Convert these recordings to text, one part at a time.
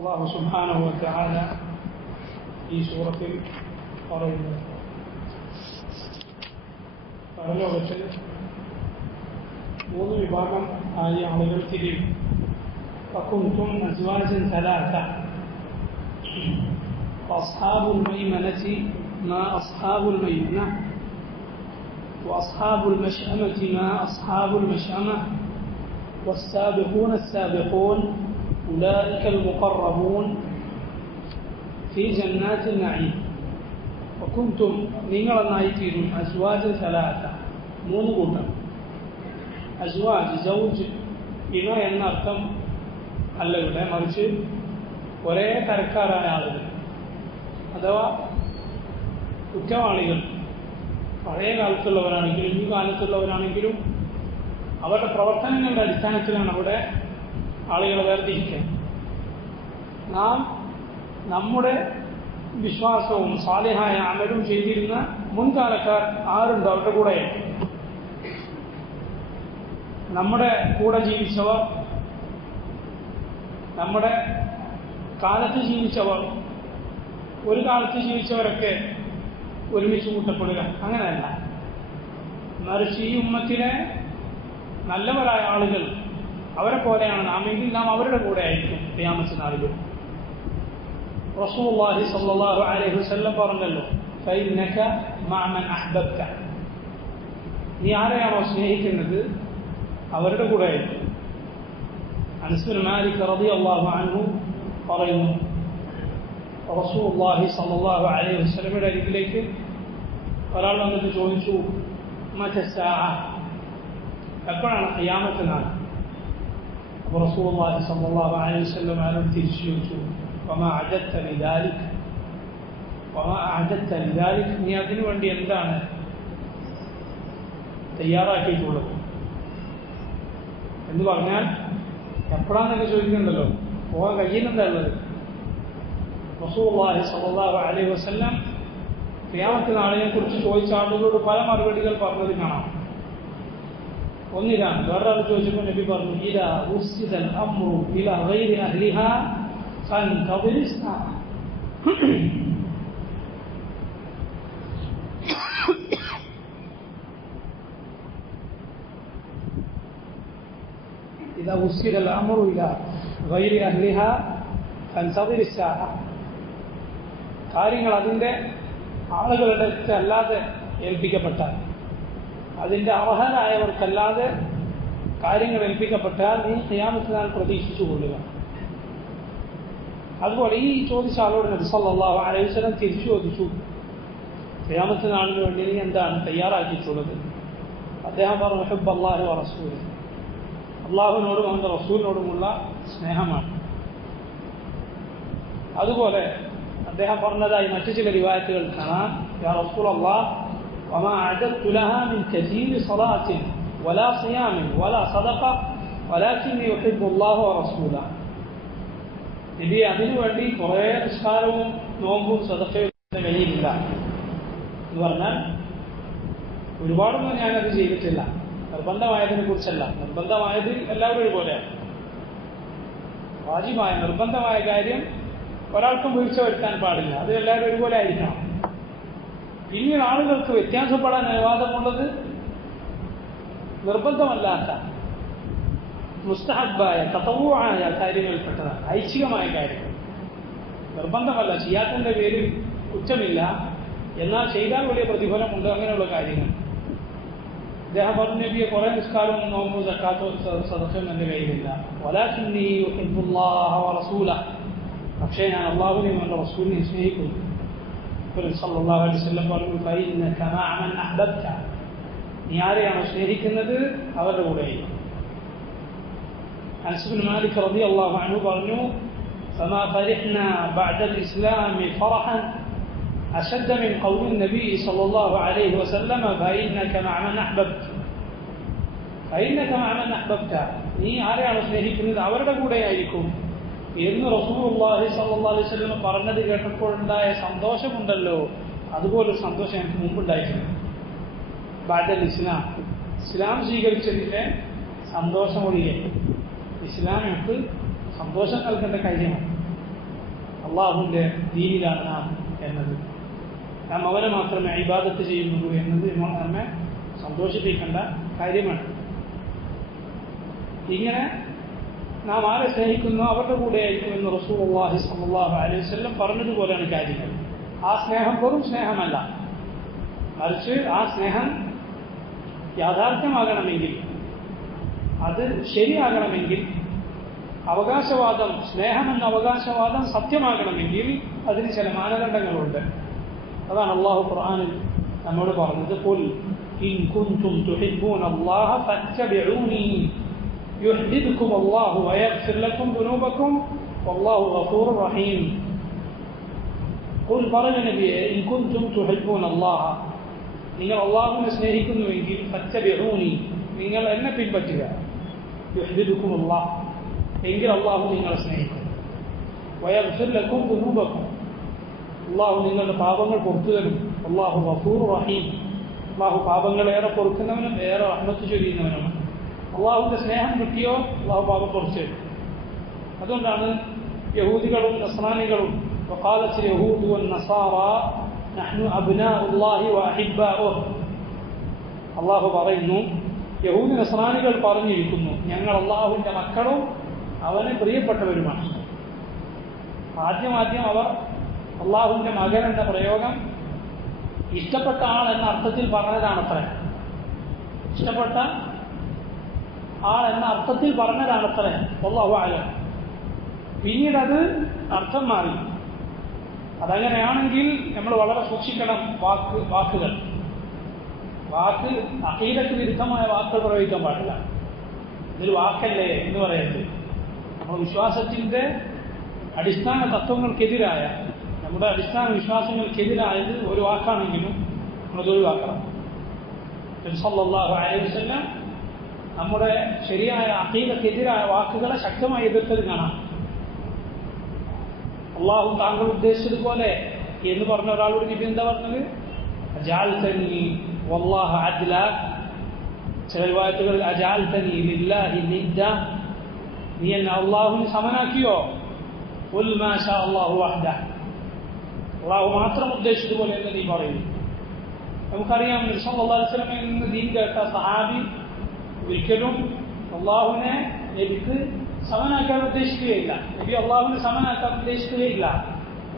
അല്ലാഹു സുബ്ഹാനഹു വ തആല ഈ സൂറത്തിൽ പറയുന്നു, പരലോകത്തിൽ 3 വിഭാഗം ആയി ആളുകൾ തിരിയും. فكنتم أزواجا ثلاثة فأصحاب الميمنة ما أصحاب الميمنة وأصحاب المشأمة ما أصحاب المشأمة والسابقون السابقون أولئك المقربون في جنات النعيم. وكنتم നിങ്ങളെന്നായിത്തീരും അസ്വാജ് സലാത്ത 3 കൂട്ടം. അസ്വാജ് സൗജ് ഇണ എന്നർത്ഥം അല്ല ഇവിടെ, മറിച്ച് ഒരേ തരക്കാരായ ആളുകൾ അഥവാ കുറ്റവാളികൾ, പഴയ കാലത്തുള്ളവരാണെങ്കിലും ഈ കാലത്തുള്ളവരാണെങ്കിലും അവരുടെ പ്രവർത്തനങ്ങളുടെ അടിസ്ഥാനത്തിലാണ് അവിടെ ആളുകളെ വേർതിരിക്കുക. നാം നമ്മുടെ വിശ്വാസവും സാലിഹായ അമലും ചെയ്തിരുന്ന മുൻകാലക്കാർ ആരുണ്ട് അവരുടെ കൂടെ, നമ്മുടെ കൂടെ ജീവിച്ചവർ, നമ്മുടെ കാലത്ത് ജീവിച്ചവർ, ഒരു കാലത്ത് ജീവിച്ചവരൊക്കെ ഒരുമിച്ച് കൂട്ടപ്പെടുക അങ്ങനെയല്ല, മറിച്ച് ഈ ഉമ്മത്തിലെ നല്ലവരായ ആളുകൾ അവരെ പോലെയാണ് നാമെങ്കിൽ നാം അവരുടെ കൂടെ ആയിരിക്കും ഖിയാമത്ത് നാളിൽ. റസൂലുള്ളാഹി സ്വല്ലല്ലാഹു അലൈഹി വസല്ലം പറഞ്ഞല്ലോ, ഫഇന്നക മഅ മൻ അഹ്ബബ്ത, നീ ആരെയാണോ സ്നേഹിക്കുന്നത് അവരുടെ കൂടെ ആയിരിക്കും. അനസ് ബിൻ മാലിക് റളിയല്ലാഹു അൻഹു പറയുന്നു, റസൂലുള്ളാഹി സ്വല്ലല്ലാഹു അലൈഹി വസല്ലമയുടെ അരികിലേക്ക് ഒരാൾ വന്നിട്ട് ചോദിച്ചു, മതസ്സാഅ, എപ്പോഴാണ് ഖിയാമത്ത് നാൾ? അപ്പോൾ റസൂലുള്ളാഹി സ്വല്ലല്ലാഹു അലൈഹി വസല്ലം അയാളോട് തിരിച്ചു ചോദിച്ചു, വമാ അഅദത്ത ലിദാലിക്, വമാ അഅദത്ത ലിദാലിക്, നീ അതിനു വേണ്ടി എന്താണ് തയ്യാറാക്കിയിട്ടുള്ളത് എന്ന് പറഞ്ഞാൽ എപ്പോഴാണെന്നൊക്കെ ചോദിക്കുന്നുണ്ടല്ലോ, പോകാൻ കഴിയുന്നതാ ഉള്ളത്. റസൂലുള്ളാഹി സ്വല്ലല്ലാഹു അലൈഹി വസല്ലം ഖിയാമത്ത് നാളിനെ കുറിച്ച് ചോദിച്ച ആളുകളോട് പല മറുപടികൾ പറഞ്ഞത് കാണാം. ഒന്നിതാണ്, വേറൊരാൾ ചോദിച്ചപ്പോൾ നബി പറഞ്ഞു, ഇദാ ഉസ്സിദൽ അംറു ഇലാ ഗൈരി അഹ്ലിഹാ ഫൻതദിർ സാഅ, إذا وصل الأمر إلى غير أهلها فانتظر الساعة. കാര്യങ്ങൾ അതിൻ്റെ ആളുകളുടെ അല്ലാതെ ഏൽപ്പിക്കപ്പെട്ടാൽ, അതിൻ്റെ അർഹരായവർക്കല്ലാതെ കാര്യങ്ങൾ ഏൽപ്പിക്കപ്പെട്ടാൽ നീ ഖിയാമത്ത് നാൾ പ്രതീക്ഷിച്ചു കൊള്ളുക. അതുപോലെ ഈ ചോദിച്ച ആളോട് നബി സല്ലല്ലാഹു അലൈഹി വസല്ലം തിരിച്ചു ചോദിച്ചു, ഖിയാമത്ത് നാളിന് വേണ്ടി നീ എന്താണ് തയ്യാറാക്കിയിട്ടുള്ളത്? അദ്ദേഹം പറഞ്ഞു, ഹുബ്ബല്ലാഹി വ റസൂലിഹി, അള്ളാഹുവിനോടും അവൻ്റെ റസൂലിനോടുമുള്ള സ്നേഹമാണ്. അതുപോലെ അദ്ദേഹം പറഞ്ഞതായി മറ്റു ചില റിവായത്തുകൾ കാണാം, യാ റസൂലല്ലാഹ് വമാ അഅദത്തു ലഹാ മിൻ കസീരി സ്വലാത്തിൻ വലാ സിയാമിൻ വലാ സദഖ വലാകിന്നി യുഹിബ്ബുല്ലാഹ വ റസൂലഹു. നബി, അതിനു വേണ്ടി കുറേ നിസ്കാരവും നോമ്പും സദഖയും കഴിയില്ല എന്ന് പറഞ്ഞാൽ ഒരുപാടൊന്നും ഞാനത് ചെയ്തിട്ടില്ല. നിർബന്ധമായതിനെ കുറിച്ചല്ല, നിർബന്ധമായത് എല്ലാവരും ഒരുപോലെയാണ്. വാജിബായ നിർബന്ധമായ കാര്യം ഒരാൾക്കും വീഴ്ച വരുത്താൻ പാടില്ല, അത് എല്ലാവരും ഒരുപോലെ ആയിരിക്കണം. പിന്നീട് ആളുകൾക്ക് വ്യത്യാസപ്പെടാൻ അനുവാദമുള്ളത് നിർബന്ധമല്ലാത്ത മുസ്തഹബായ തതവ്വുആയ കാര്യങ്ങളിൽപ്പെട്ടതാണ്, ഐച്ഛികമായ കാര്യങ്ങൾ. നിർബന്ധമല്ല, ചെയ്യാത്തതിൻ്റെ പേരിൽ കുറ്റമില്ല, എന്നാൽ ചെയ്താൽ വലിയ പ്രതിഫലമുണ്ട്, അങ്ങനെയുള്ള കാര്യങ്ങൾ. അദ്ദേഹം പറഞ്ഞു, നബിയെ കുറേ നിസ്കാരവും നോമ്പും സക്കാത്തും സദഖയും എൻ്റെ കയ്യിലില്ല, വലാകിന്നി യുഹിബ്ബുല്ലാഹ വ റസൂലഹു, പക്ഷേ ഞാൻ അള്ളാഹുവിനെയും അവൻ്റെ റസൂലിനെയും സ്നേഹിക്കുന്നു. സല്ലല്ലാഹു അലൈഹി വസല്ലം പറഞ്ഞു, ഫഇന്നക മഅ മൻ അഹ്ബബ്ത, നീ ആരെയാണോ സ്നേഹിക്കുന്നത് അവരുടെ കൂടെ. അനസ് ബിൻ മാലിക് റളിയല്ലാഹു അൻഹു പറഞ്ഞു, ഫമാ ഫരിഹ്നാ ബഅദൽ ഇസ്ലാമി ഫറഹൻ أشد من قول النبي صلى الله عليه وسلم فإنك مع من أحببت, فإنك مع من أحببت, നീ ആരെയാണ് സ്നേഹിക്കുന്നത് അവരുടെ കൂടെ ആയിരിക്കും എന്ന് റസൂലുള്ളാഹി സ്വല്ലല്ലാഹു അലൈഹി വസല്ലം പറഞ്ഞത് കേട്ടപ്പോഴുണ്ടായ സന്തോഷമുണ്ടല്ലോ, അതുപോലൊരു സന്തോഷം എനിക്ക് മുമ്പുണ്ടായിട്ടുണ്ട്. ബഅദൽ ഇസ്ലാം, ഇസ്ലാം സ്വീകരിച്ചതിൻ്റെ സന്തോഷമൊഴികെ ഇസ്ലാം നമുക്ക് സന്തോഷം നൽകേണ്ട കാര്യമാണ്. അള്ളാഹുവിൻ്റെ ദീനിലാണ് നാം എന്നത്, നാം അവനെ മാത്രമേ ഇബാദത്ത് ചെയ്യുന്നുള്ളൂ എന്നത് നമ്മെ സന്തോഷിപ്പിക്കേണ്ട കാര്യമാണ്. ഇങ്ങനെ നാം ആരെ സ്നേഹിക്കുന്നു അവരുടെ കൂടെ ആയിരിക്കും എന്ന് റസൂലുള്ളാഹി സ്വല്ലല്ലാഹു അലൈഹി വസല്ലം പറഞ്ഞതുപോലെയാണ് കാര്യങ്ങൾ. ആ സ്നേഹം വെറും സ്നേഹമല്ല, മറിച്ച് ആ സ്നേഹം യാഥാർത്ഥ്യമാകണമെങ്കിൽ, അത് ശരിയാകണമെങ്കിൽ, അവകാശവാദം, സ്നേഹമെന്ന അവകാശവാദം സത്യമാകണമെങ്കിൽ അതിന് ചില മാനദണ്ഡങ്ങളുണ്ട്. അതാണ് അള്ളാഹു ഖുർആനിൽ നമ്മോട് പറഞ്ഞത്, ഖുൽ ഇൻ കുൻതും തുഹിബ്ബൂന അല്ലാഹ ഫത്തബിഊനി യുഹ്ബിബ്കും അല്ലാഹു വയഗ്ഫിർ ലക്കും ദുനൂബക്കും വല്ലാഹു ഗഫൂറുർ റഹീം. ഖുൽ പറഞ്ഞ നബിയെ, ഇൻ കുൻതും തുഹിബ്ബൂന അല്ലാഹ, നിങ്ങൾ അള്ളാഹുവിനെ സ്നേഹിക്കുന്നുവെങ്കിൽ ഫത്തബിഊനി, നിങ്ങൾ എന്നെ പിൻപറ്റുക. യുഹ്ബിബ്കും അല്ലാഹ്, എങ്കിൽ അള്ളാഹു നിങ്ങളെ സ്നേഹിക്കും. വയഗ്ഫിർ ലക്കും ദുനൂബക്കും, അള്ളാഹു നിങ്ങളുടെ പാപങ്ങൾ പുറത്തു തരും. അള്ളാഹു ഗഫൂർ റഹീം, അള്ളാഹു പാപങ്ങളേറെ പൊറുക്കുന്നവനും ഏറെ റഹ്മത്ത് ചൊരിയുന്നവനുമാണ്. അള്ളാഹുവിൻ്റെ സ്നേഹം കിട്ടിയോ അള്ളാഹു പാപം പുറത്തു തരും. അതുകൊണ്ടാണ് യഹൂദികളും നസ്രാനികളും وقالت اليهود والنصارى نحن أبناء الله وأحباؤه, അള്ളാഹു പറയുന്നു, യഹൂദി നസ്രാനികൾ പറഞ്ഞിരിക്കുന്നു, ഞങ്ങൾ അള്ളാഹുവിൻ്റെ മക്കളും അവന് പ്രിയപ്പെട്ടവരുമാണ്. ആദ്യം അവർ അള്ളാഹുവിൻ്റെ മകൻ എന്ന പ്രയോഗം ഇഷ്ടപ്പെട്ട ആൾ എന്ന അർത്ഥത്തിൽ പറഞ്ഞതാണത്ര, ഇഷ്ടപ്പെട്ട ആൾ എന്ന അർത്ഥത്തിൽ പറഞ്ഞതാണത്ര. അല്ലാഹു അഅലം. പിന്നീട് അത് അർത്ഥം മാറി. അതങ്ങനെയാണെങ്കിൽ നമ്മൾ വളരെ സൂക്ഷിക്കണം. വാക്കുകൾ അഖീദക്ക് വിരുദ്ധമായ വാക്കുകൾ പ്രയോഗിക്കാൻ പാടില്ല. ഇതൊരു വാക്കല്ലേ എന്ന് പറയരുത്. നമ്മൾ വിശ്വാസത്തിൻ്റെ അടിസ്ഥാന തത്വങ്ങൾക്കെതിരായ, നമ്മുടെ അടിസ്ഥാന വിശ്വാസങ്ങൾക്കെതിരായത് ഒരു വാക്കാണെങ്കിലും നമ്മളത് ഒഴിവാക്കണം. നബി സല്ലല്ലാഹു അലൈഹി വസല്ലം നമ്മുടെ ശരിയായ അഖീദക്കെതിരായ വാക്കുകളെ ശക്തമായി എതിർത്തത് കാണാം. അള്ളാഹു താങ്കൾ ഉദ്ദേശിച്ചതുപോലെ എന്ന് പറഞ്ഞ ഒരാളോട് നബി എന്താ പറഞ്ഞത്? അജഅൽതനി വല്ലാഹ അദ്ല, ചില റിവായത്തുകളിൽ അജഅൽതനി ലില്ലാഹി നിദ്ദ, നീ എന്നെ അള്ളാഹുവിന് സമനാക്കിയോ? ഖുൽ മാ ശാ അല്ലാഹു വഹ്ദഹ, അള്ളാഹു മാത്രം ഉദ്ദേശിച്ചതുപോലെ എന്ന് നീ പറയുന്നു. നമുക്കറിയാം, നബി സല്ലല്ലാഹു അലൈഹി വസല്ലമയിൽ നിന്ന് ദീൻ കേട്ട സഹാബി ഒരിക്കലും അള്ളാഹുവിനെ നബിക്ക് സമനാക്കാൻ ഉദ്ദേശിക്കുകയില്ല, നബി അള്ളാഹുവിനെ സമനാക്കാൻ ഉദ്ദേശിക്കുകയില്ല.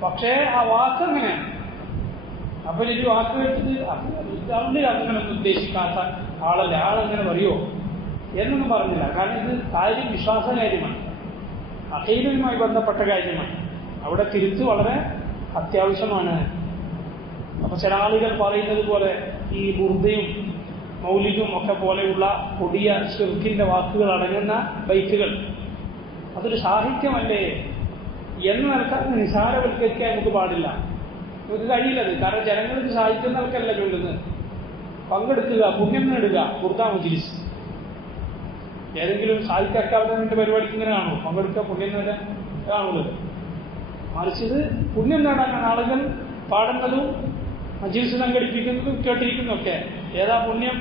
പക്ഷേ ആ വാക്ക് അങ്ങനെയാണ്. അപ്പൊ നബി വാക്ക് കേട്ടത് അങ്ങനെ ഉദ്ദേശിക്കാത്ത ആളല്ല, ആളെങ്ങനെ പറയുമോ എന്നൊന്നും പറഞ്ഞില്ല. കാരണം ഇത് കാര്യം വിശ്വാസ കാര്യമാണ്, അഖീദയുമായി ബന്ധപ്പെട്ട കാര്യമാണ്. അവിടെ തിരുത്ത് വളരെ അത്യാവശ്യമാണ്. അപ്പൊ ചില ആളുകൾ പറയുന്നത് പോലെ ഈ ബുർദയും മൗലിദും ഒക്കെ പോലെയുള്ള കൊടിയ ശിർക്കിന്റെ വാക്കുകൾ അടങ്ങുന്ന ബൈത്തുകൾ അതൊരു സാഹിത്യമല്ലേ എന്ന് നിലക്കാൻ നിസാരവൽക്കരിക്കാൻ നമുക്ക് പാടില്ല. നമുക്ക് കഴിയില്ലത്. കാരണം ജനങ്ങൾക്ക് സാഹിത്യം നിലക്കല്ല ചൊല്ലുന്നത്. പങ്കെടുക്കുക, പുണ്യം നേടുക, ബുർദ മജ്ലിസ്. ഏതെങ്കിലും സാഹിത്യ അക്കാദമിന്റെ പരിപാടിക്ക് ഇങ്ങനെ കാണുമോ? പങ്കെടുക്കുക, പുണ്യം നേടാൻ കാണുള്ളത്. മറിച്ചത് പുണ്യം നേടാനാണ് ആളുകൾ പാടുന്നതും മജ്ലിസ് സംഘടിപ്പിക്കുന്നതും കേട്ടിരിക്കുന്നതൊക്കെ. ഏതാണ് പുണ്യം?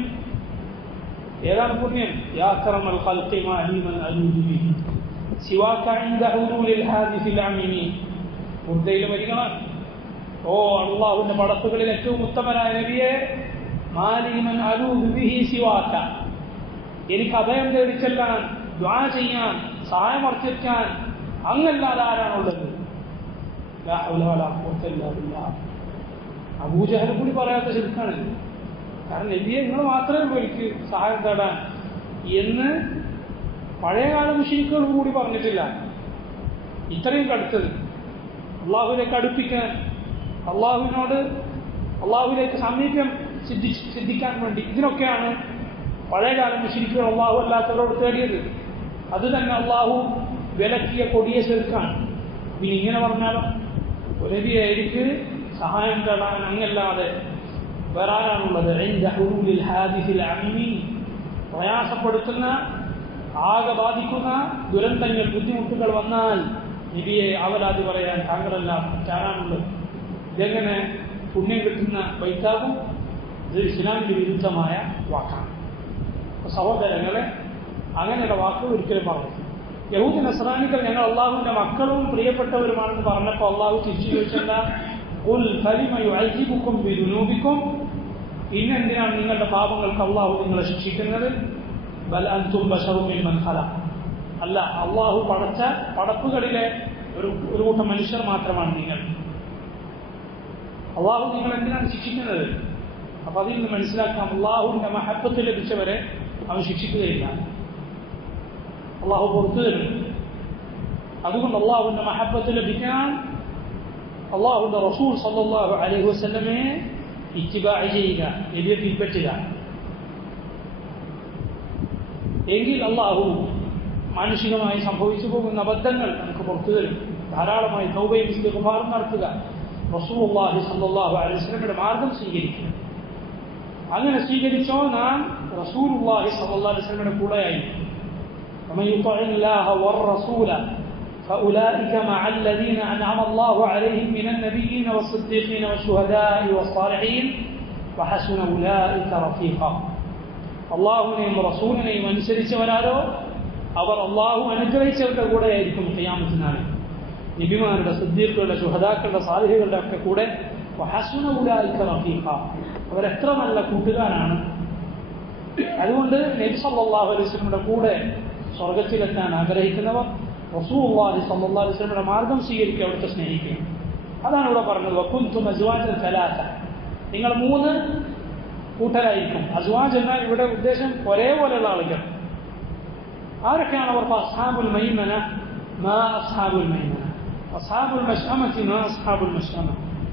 യാ അക്രമൽ ഖൽഖി മാ അലീമൻ അലൂദു ബിഹി സിവാക ഇൻദ ഹുറൂലിൽ ഹാദിസിൽ അമീമി. ബുർദയിലെ വരികളാണ്. ഓ അല്ലാഹുവിന്റെ പടപ്പുകളിൽ ഏറ്റവും ഉത്തമനായ നബിയെ, മാലീമൻ അലൂദു ബിഹി സിവാക, എനിക്ക് അഭയം തേടിച്ചെല്ലാൻ, ദുആ ചെയ്യാൻ, സഹായം അർത്ഥിക്കാൻ അങ്ങല്ലാതെ ആരാണുള്ളത്? ലാ ഹൗല വലാ ഖുവത ഇല്ലാ ബില്ലാഹ്. അബൂജഹൽ കൂടി പറയാത്ത ശിർക്കാണ്. കാരണം നബിയെ നിങ്ങൾ മാത്രമേ ഉള്ളൂ എനിക്ക് സഹായം തേടാൻ എന്ന് പഴയകാല മുശ്രിക്കുകൾ കൂടി പറഞ്ഞിട്ടില്ല. ഇത്രയും കടുത്തത് അള്ളാഹുവിലേക്ക് അടുപ്പിക്കാൻ, അള്ളാഹുവിലേക്ക് സാമീപ്യം സിദ്ധിക്കാൻ വേണ്ടി, ഇതിനൊക്കെയാണ് പഴയകാല മുശ്രിക്കുകൾ അള്ളാഹു അല്ലാത്തവരോട് തേടിയത്. അത് തന്നെ അള്ളാഹു വിലക്കിയ കൊടിയ ശിർക്കാണ്. പിന്നെ ഇങ്ങനെ പറഞ്ഞാലോ, നബിയെ എനിക്ക് സഹായം തേടാൻ അങ്ങല്ലാതെ വേറെ ആരാണുള്ളത്? പ്രയാസപ്പെടുത്തുന്ന, ആകെ ബാധിക്കുന്ന ദുരന്തങ്ങൾ, ബുദ്ധിമുട്ടുകൾ വന്നാൽ നബിയെ അവലാതി പറയാൻ താങ്കളല്ല മറ്റാരാണുള്ളത്? ഇതെങ്ങനെ പുണ്യം കിട്ടുന്ന ബൈത്താകും? ഇത് ഇസ്ലാമിന്റെ വിരുദ്ധമായ വാക്കാണ്. സഹോദരങ്ങളെ, അങ്ങനെയുള്ള വാക്കുകൾ ഒരിക്കലും പറഞ്ഞു. യഹൂദി നസ്രാനികൾ ഞങ്ങൾ അള്ളാഹുവിന്റെ മക്കളും പ്രിയപ്പെട്ടവരുമാണെന്ന് പറഞ്ഞപ്പോൾ അള്ളാഹു തിരിച്ചു ചോദിച്ചല്ല, ഖുൽ ഫലിമ യുഅദ്ദിബുകും ബിദുനൂബികും, ഇന്നെന്തിനാണ് നിങ്ങളുടെ പാപങ്ങൾക്ക് അള്ളാഹു നിങ്ങളെ ശിക്ഷിക്കുന്നത്? ബൽ അൻതും ബശറും മിമ്മൻ ഖലഖ്, അല്ല, അള്ളാഹു പടച്ച പടപ്പുകളിലെ ഒരു കൂട്ടം മനുഷ്യർ മാത്രമാണ് നിങ്ങൾ. അള്ളാഹു നിങ്ങൾ എന്തിനാണ് ശിക്ഷിക്കുന്നത്? അപ്പൊ അതിൽ നിന്ന് മനസ്സിലാക്കാം, അള്ളാഹുവിന്റെ മഹബ്ബത്ത് ലഭിച്ചവരെ അവൻ ശിക്ഷിക്കുകയില്ല, അള്ളാഹു പുറത്തു തരും. അതുകൊണ്ട് അള്ളാഹുവിന്റെ മഹബ്ബത്ത് ലഭിക്കാൻ അള്ളാഹുവിന്റെ റസൂൽ സല്ലല്ലാഹു അലൈഹി വസല്ലമയെ ഇത്തിബാഅ് ചെയ്യുക, നബിയെ പിൻപറ്റുക. എങ്കിൽ അള്ളാഹു മാനുഷികമായി സംഭവിച്ചു പോകുന്ന അബദ്ധങ്ങൾ നമുക്ക് പുറത്തു തരും. ധാരാളമായി തൗബയും ഇസ്തിഗ്ഫാറും നടത്തുക, റസൂലുള്ളാഹി സ്വല്ലല്ലാഹു അലൈഹി വസല്ലമയുടെ മാർഗം സ്വീകരിക്കുക. അങ്ങനെ സ്വീകരിച്ചോ നാം റസൂലുള്ളാഹി സ്വല്ലല്ലാഹു അലൈഹി വസല്ലമയുടെ കൂടെയായിരിക്കും. ومن يطع الله والرسول فأولئك مع الذين أنعم الله عليهم من النبيين والصديقين والشهداء والصالحين وحسن أولئك رفيقا. അള്ളാഹുവിനെയും റസൂലിനെയും അനുസരിച്ചവരാരോ അവർ അള്ളാഹു അനുഗ്രഹിച്ചവരുടെ കൂടെയായിരിക്കും ഖിയാമത്ത് നാളിൽ. നബിമാരുടെ, സിദ്ദീഖുകളുടെ, ശുഹദാക്കളുടെ, സാലിഹുകളുടെ ഒക്കെ കൂടെ. വഹസുന ഉലൈക റഫീഖ, അവരെത്ര നല്ല കൂട്ടുകാരാണ്. അതുകൊണ്ട് നബി സല്ലല്ലാഹു അലൈഹി വസല്ലമയുടെ കൂടെ സ്വർഗത്തിലെത്താൻ ആഗ്രഹിക്കുന്നവർ റസൂലുള്ളാഹി സ്വല്ലല്ലാഹു അലൈഹി വസല്ലമയുടെ മാർഗം സ്വീകരിക്കുക, അവിടുത്തെ സ്നേഹിക്കുക. അതാണ് ഇവിടെ പറഞ്ഞത്, വകുൻതും അസ്വാജൻ സലാസ, നിങ്ങൾ 3 കൂട്ടരായിരിക്കും. അസ്വാജ് എന്നാൽ ഇവിടെ ഉദ്ദേശം ഒരേപോലെയുള്ള ആളുകൾ. ആരൊക്കെയാണ് അവർ? അസ്ഹാബുൽ മൈമന, മാ അസ്ഹാബുൽ മൈമന, അസ്ഹാബുൽ മശ്അമതി, മാ അസ്ഹാബുൽ മശ്അമ,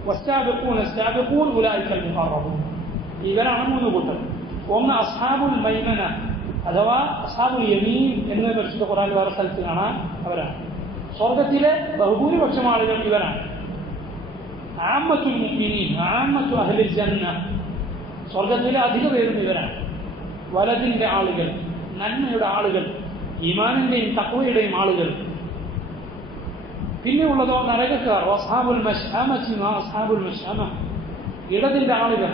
വസ്സാബിഖൂന അസ്സാബിഖൂൻ ഉലൈകൽ മുഖറബൂൻ. ഇവരാണ് 3 കൂട്ടർ. ഒന്ന് അസ്ഹാബുൽ മൈമന അഥവാ അസ്ഹാബുൽ യമീൻ എന്ന് പരിശുദ്ധ ഖുർആനിൽ വേറെ സ്ഥലത്ത് കാണാൻ അവരാണ്. സ്വർഗത്തിലെ ബഹുഭൂരിപക്ഷം ആളുകൾ ഇവരാണ്. ആമ്മത്തുൽ മുഅ്മിനീൻ, ആമ്മത്തു അഹ്ലിൽ ജന്ന, സ്വർഗത്തിലെ അധിക പേരും ഇവരാണ്. വലതിന്റെ ആളുകൾ, നന്മയുടെ ആളുകൾ, ഈമാനിന്റെയും തഖ്വയുടെയും ആളുകൾ. പിന്നെ ഉള്ളതോ നരകക്കാർ, അസ്ഹാബുൽ മശ്അമതി മാ അസ്ഹാബുൽ മശ്അമ, ഇടതിന്റെ ആളുകൾ.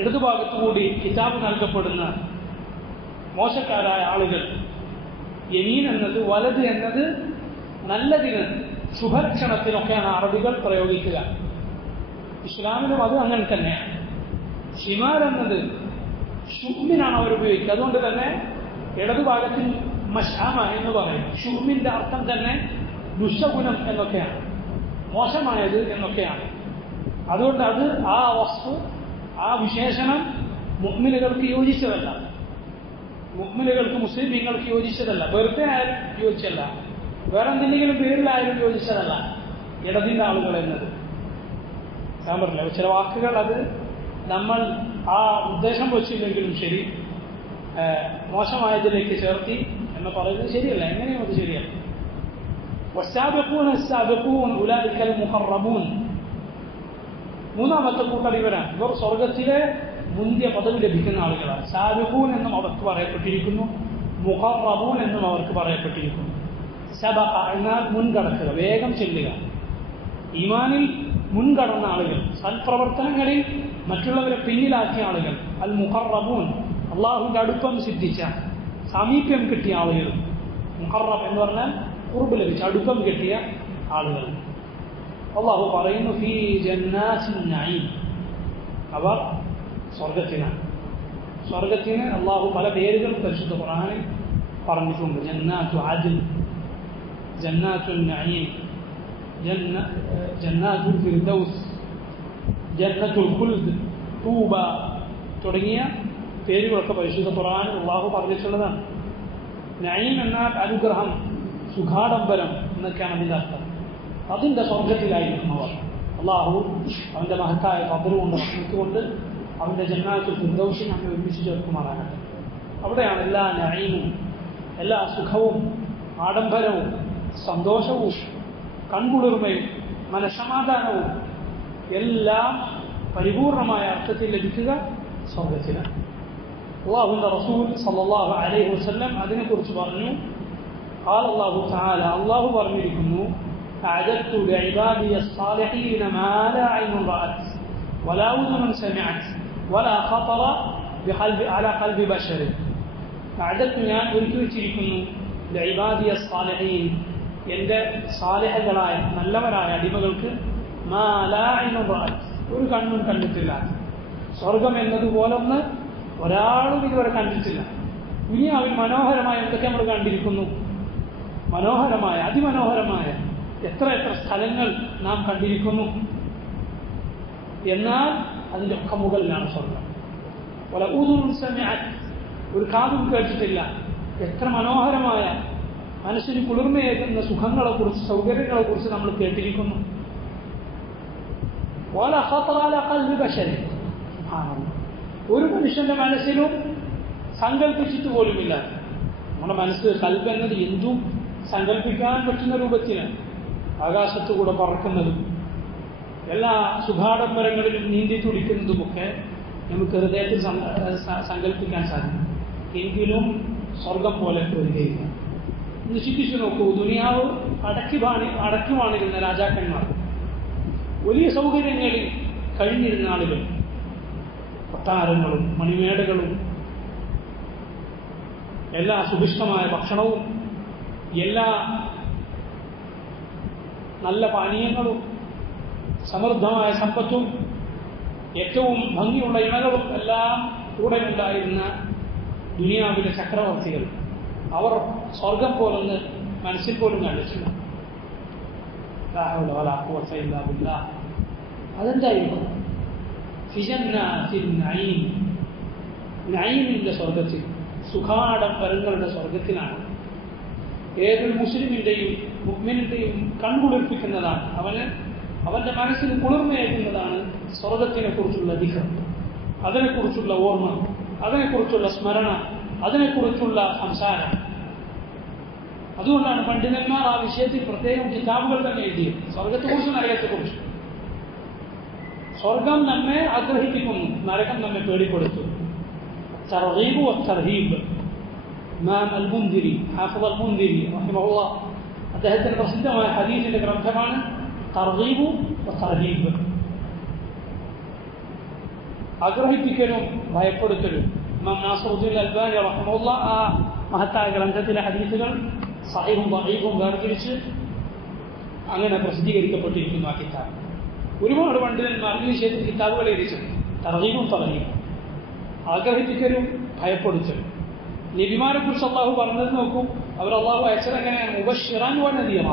ഇടതുഭാഗത്തുകൂടി കിതാബ് നൽകപ്പെടുന്ന മോശക്കാരായ ആളുകൾ. യമീൻ എന്നത്, വലത് എന്നത് നല്ലതിന്, ശുഭലക്ഷണത്തിനൊക്കെയാണ് അറബികൾ പ്രയോഗിക്കുക. ഇസ്ലാമിലും അത് അങ്ങനെ തന്നെയാണ്. ഷിമാൽ എന്നത് ഷുമിനാണ് അവർ ഉപയോഗിക്കുക. അതുകൊണ്ട് തന്നെ ഇടതുഭാഗത്തിൽ മശ്അമ എന്ന് പറയും. ഷുമിന്റെ അർത്ഥം തന്നെ ദുഷ്ടഗുണം എന്നൊക്കെയാണ്, മോശമായത് എന്നൊക്കെയാണ്. അതുകൊണ്ട് അത് ആ വസ്തു, ആ വിശേഷണം മുഅ്മിനുകൾക്ക് യോജിച്ചതല്ല, മുഅ്മിനുകൾക്ക്, മുസ്ലിമീങ്ങൾക്ക് യോജിച്ചതല്ല. വെറുതെ ആയാലും യോജിച്ചല്ല, വേറെ എന്തെങ്കിലും പേരിലായാലും യോജിച്ചതല്ല ഇടതിൻ്റെ ആളുകൾ എന്നത്. ഞാൻ പറഞ്ഞില്ല, ചില വാക്കുകൾ അത് നമ്മൾ ആ ഉദ്ദേശം വെച്ചില്ലെങ്കിലും ശരി മോശമായതിലേക്ക് ചേർത്തി എന്ന് പറയുന്നത് ശരിയല്ല. എങ്ങനെയും അത് ശരിയല്ല. വസ്സാബിഖൂന അസ്സാബിഖൂൻ ഉലൈകൽ മുഖറബൂൻ, മൂന്നാമത്തെ കൂട്ടർ ഇവരാണ്. ഇവർ സ്വർഗത്തിലെ മുന്തിയ പദവി ലഭിക്കുന്ന ആളുകളാണ്. സാബിഖൂൻ എന്നും അവർക്ക് പറയപ്പെട്ടിരിക്കുന്നു, മുഖറബൂൻ എന്നും അവർക്ക് പറയപ്പെട്ടിരിക്കുന്നു. സബഖ എന്നാൽ മുൻകടക്കുക, വേഗം ചെല്ലുക. ഈമാനിൽ മുൻകടന്ന ആളുകൾ, സൽപ്രവർത്തനങ്ങളിൽ മറ്റുള്ളവരെ പിന്നിലാക്കിയ ആളുകൾ. അൽ മുഖറബൂൻ, അള്ളാഹുവിന്റെ അടുപ്പം സിദ്ധിച്ച, സാമീപ്യം കിട്ടിയ ആളുകൾ. മുഖറബ് എന്ന് പറഞ്ഞാൽ ഖുർബ് ലഭിച്ച, അടുപ്പം കിട്ടിയ ആളുകൾ. അള്ളാഹു പറയുന്നു ഫീ ജന്നാത്തിൻ നഈം, അവർ സ്വർഗത്തിനാണ്. സ്വർഗത്തിന് അള്ളാഹു പല പേരുകളും പരിശുദ്ധ ഖുർആനിൽ പറഞ്ഞിട്ടുണ്ട്. ജന്നാത്തു അദ്ൻ, ജന്നാത്തുൻ നഈം, ജന്നാത്തുൽ ഫിർദൗസ്, ജന്നത്തുൽ ഖുൽദ്, തൂബ തുടങ്ങിയ പേരുകളൊക്കെ പരിശുദ്ധ ഖുർആനിൽ അള്ളാഹു പറഞ്ഞിട്ടുള്ളതാണ്. നഈം എന്നാൽ അനുഗ്രഹം, സുഖാഡംബരം എന്നൊക്കെയാണ് അതിൻ്റെ അർത്ഥം. അതിൻ്റെ സ്വർഗത്തിലായിരിക്കും അവർ. അള്ളാഹു അവൻ്റെ മഹത്തായ ഖദറുകൊണ്ട്, റഹ്മത്തുകൊണ്ട് അവൻ്റെ ജന്നാത്തുൽ ഫിർദൗസിൽ നമ്മെ ഒരുമിച്ച് ചേർക്കുമാറാകട്ടെ. അവിടെയാണ് എല്ലാ നഈമും, എല്ലാ സുഖവും, ആഡംബരവും, സന്തോഷവും, കൺകുളിർമയും, മനസ്സമാധാനവും എല്ലാം പരിപൂർണമായ അർത്ഥത്തിൽ ലഭിക്കുക സ്വർഗത്തിലാണ്. അള്ളാഹുവിൻ്റെ റസൂൽ സല്ലല്ലാഹു അലൈഹി വസല്ലം അതിനെക്കുറിച്ച് പറഞ്ഞു. ഖാല അല്ലാഹു തആല, അള്ളാഹു പറഞ്ഞിരിക്കുന്നു, അഅദത്തു ലിഇബാദിയ الصالحين ما لا عين رأت ولا أذن سمعت ولا خطر على قلب بشر. അഅദത്തു, ഞാൻ ഒരുക്കി വെച്ചിരിക്കുന്നു ലഇബാദിയ സ്സാലിഹീൻ, എൻ്റെ സാലിഹകളായ നല്ലവരായ അടിമകൾക്ക് മാ ലാ ഐനുൻ റഅത്, ഒരു കണ്ണും കണ്ടിട്ടില്ല. സ്വർഗം എന്നതുപോലൊന്ന് ഒരാളും ഇതുവരെ കണ്ടിട്ടില്ല. ദുനിയാവിൽ മനോഹരമായ എന്തൊക്കെ നമ്മൾ കണ്ടിരിക്കുന്നു, മനോഹരമായ അതിമനോഹരമായ എത്ര എത്ര സ്ഥലങ്ങൾ നാം കണ്ടിരിക്കുന്നു. എന്നാൽ അതിൻ്റെ ഒക്കെ മുകളിലാണ് സ്വർഗം. വല ഊദുൻ സമിഅത്, ഒരു കാതും കേട്ടിട്ടില്ല. എത്ര മനോഹരമായ മനസ്സിന് കുളിർമയേകുന്ന സുഖങ്ങളെക്കുറിച്ച് സൗകര്യങ്ങളെക്കുറിച്ച് നമ്മൾ കേട്ടിരിക്കുന്നു. വല ഖതറ അലാ ഖൽബി ബശരി, ഒരു മനുഷ്യന്റെ മനസ്സിലും സങ്കല്പിച്ചിട്ട് പോലുമില്ല. നമ്മുടെ മനസ്സ് കൽബ് എന്നത് എന്തും സങ്കല്പിക്കാൻ പറ്റുന്ന രൂപത്തിലാണ്. ആകാശത്തുകൂടെ പറക്കുന്നതും എല്ലാ സുഖാഡംബരങ്ങളിലും നീന്തി തുടിക്കുന്നതുമൊക്കെ നമുക്ക് ഹൃദയത്തിൽ സങ്കല്പിക്കാൻ സാധിക്കും. എങ്കിലും സ്വർഗം പോലെ വരികയില്ല. ഒന്ന് ചിന്തിച്ചു നോക്കൂ, ദുനിയാവ് അടക്കി വാണിരുന്ന രാജാക്കന്മാർ, വലിയ സൗകര്യങ്ങളിൽ കഴിഞ്ഞിരുന്ന ആളുകൾ, കൊട്ടാരങ്ങളും മണിമേടകളും എല്ലാ സുഭിഷ്ടമായ ഭക്ഷണവും എല്ലാ നല്ല പാനീയങ്ങളും സമൃദ്ധമായ സമ്പത്തും ഏറ്റവും ഭംഗിയുള്ള ഇണകളും എല്ലാം കൂടെ ഉണ്ടായിരുന്ന ദുനിയാവിലെ ചക്രവർത്തികൾ, അവർ സ്വർഗം പോലൊന്ന് മനസ്സിൽ പോലും കണ്ടിട്ടില്ല. അതെന്തായിരുന്നു? നഈമിന്റെ സ്വർഗത്തിൽ, സുഖാഡംബരങ്ങളുടെ സ്വർഗത്തിലാണ്. ഏതൊരു മുസ്ലിമിന്റെയും മുഅ്മിനിന്റെയും കൺകുളിർപ്പിക്കുന്നതാണ്, അവന്റെ മനസ്സിന് കുളിർമയേകുന്നതാണ് സ്വർഗത്തിനെ കുറിച്ചുള്ള ദിക്ർ, അതിനെക്കുറിച്ചുള്ള ഓർമ്മ, അതിനെക്കുറിച്ചുള്ള സ്മരണ, അതിനെക്കുറിച്ചുള്ള സംസാരം. അതുകൊണ്ടാണ് പണ്ഡിതന്മാർ ആ വിഷയത്തിൽ പ്രത്യേകം കിതാബുകൾ തന്നെ എഴുതിയത്, സ്വർഗത്തെക്കുറിച്ച് നരകത്തെക്കുറിച്ച്. സ്വർഗം നമ്മെ ആഗ്രഹിപ്പിക്കുന്നു, നരകം നമ്മെ പേടിപ്പെടുത്തുന്നു. തർഗീബ് വത്തർഹീബ്. ഇമാം അൽ-മുൻദിരി, ഹാഫിദ് അൽ-മുൻദിരി റഹിമഹുല്ലാഹ്, അദ്ദേഹത്തിന്റെ പ്രസിദ്ധമായ ഹദീസിന്റെ ഗ്രന്ഥമാണ് തർഗീബ് വത്തർഹീബ്. ആഗ്രഹിപ്പിക്കലും ഭയപ്പെടുത്തലും. ഇമാം നാസിറുദ്ദീൻ അൽബാനി റഹിമഹുല്ലാഹ് ആ മഹത്തായ ഗ്രന്ഥത്തിലെ ഹദീസുകൾ സഹീഹും ദഈഫും വേർതിരിച്ച് അങ്ങനെ പ്രസിദ്ധീകരിക്കപ്പെട്ടിരിക്കുന്നു ആ കിതാബ്. ഒരുപാട് പണ്ഡിതന്മാർ ഈ വിഷയത്തിൽ കിതാബുകൾ എഴുതിയിട്ടുണ്ട്. തർഗീബും തർഹീബും, ആഗ്രഹിപ്പിക്കലും ഭയപ്പെടുത്തലും. നബിമാരെ കുറിച്ച് അള്ളാഹു പറഞ്ഞത് നോക്കൂ, അവർ അള്ളാഹു അയച്ചത് എങ്ങനെയാണ്? മുബശ്ശിറൻ വ നദീറ,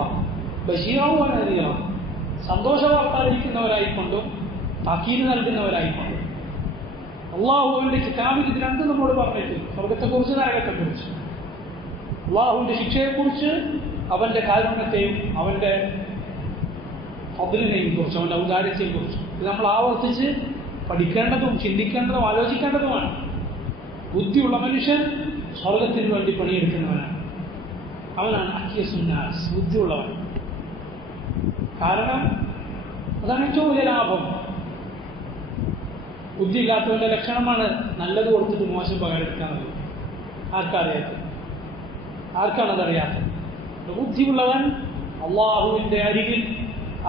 ബശീറൻ വ നദീറ, സന്തോഷ വാർത്ത അറിയിക്കുന്നവരായിക്കൊണ്ടും താക്കീത് നൽകുന്നവരായിക്കൊണ്ടും. അള്ളാഹുവിന്റെ കിതാബിൽ ഇത് രണ്ടും നമ്മോട് പറഞ്ഞിട്ടുണ്ട്, സ്വർഗത്തെക്കുറിച്ച് നരകത്തെക്കുറിച്ച്. അള്ളാഹുവിന്റെ ശിക്ഷയെക്കുറിച്ച്, അവന്റെ കാരുണ്യത്തെയും അവന്റെ ഫദ്ലിനെയും കുറിച്ച്, അവന്റെ ഔദാര്യത്തെയും കുറിച്ച്. ഇത് നമ്മൾ ആവർത്തിച്ച് പഠിക്കേണ്ടതും ചിന്തിക്കേണ്ടതും ആലോചിക്കേണ്ടതുമാണ്. ബുദ്ധിയുള്ള മനുഷ്യൻ സ്വർഗത്തിന് വേണ്ടി പണിയെടുക്കുന്നവനാണ്. അവനാണ് അഖിയസുന്നാസ്, ബുദ്ധിയുള്ളവൻ. കാരണം അതാണ് ഏറ്റവും വലിയ ലാഭം. ബുദ്ധിയില്ലാത്തവന്റെ ലക്ഷണമാണ് നല്ലത് കൊടുത്തിട്ട് മോശം പകരെടുക്കാനുള്ളത്. ആർക്കാണതറിയാത്തത്? ബുദ്ധിയുള്ളവൻ അള്ളാഹുവിന്റെ അരികിൽ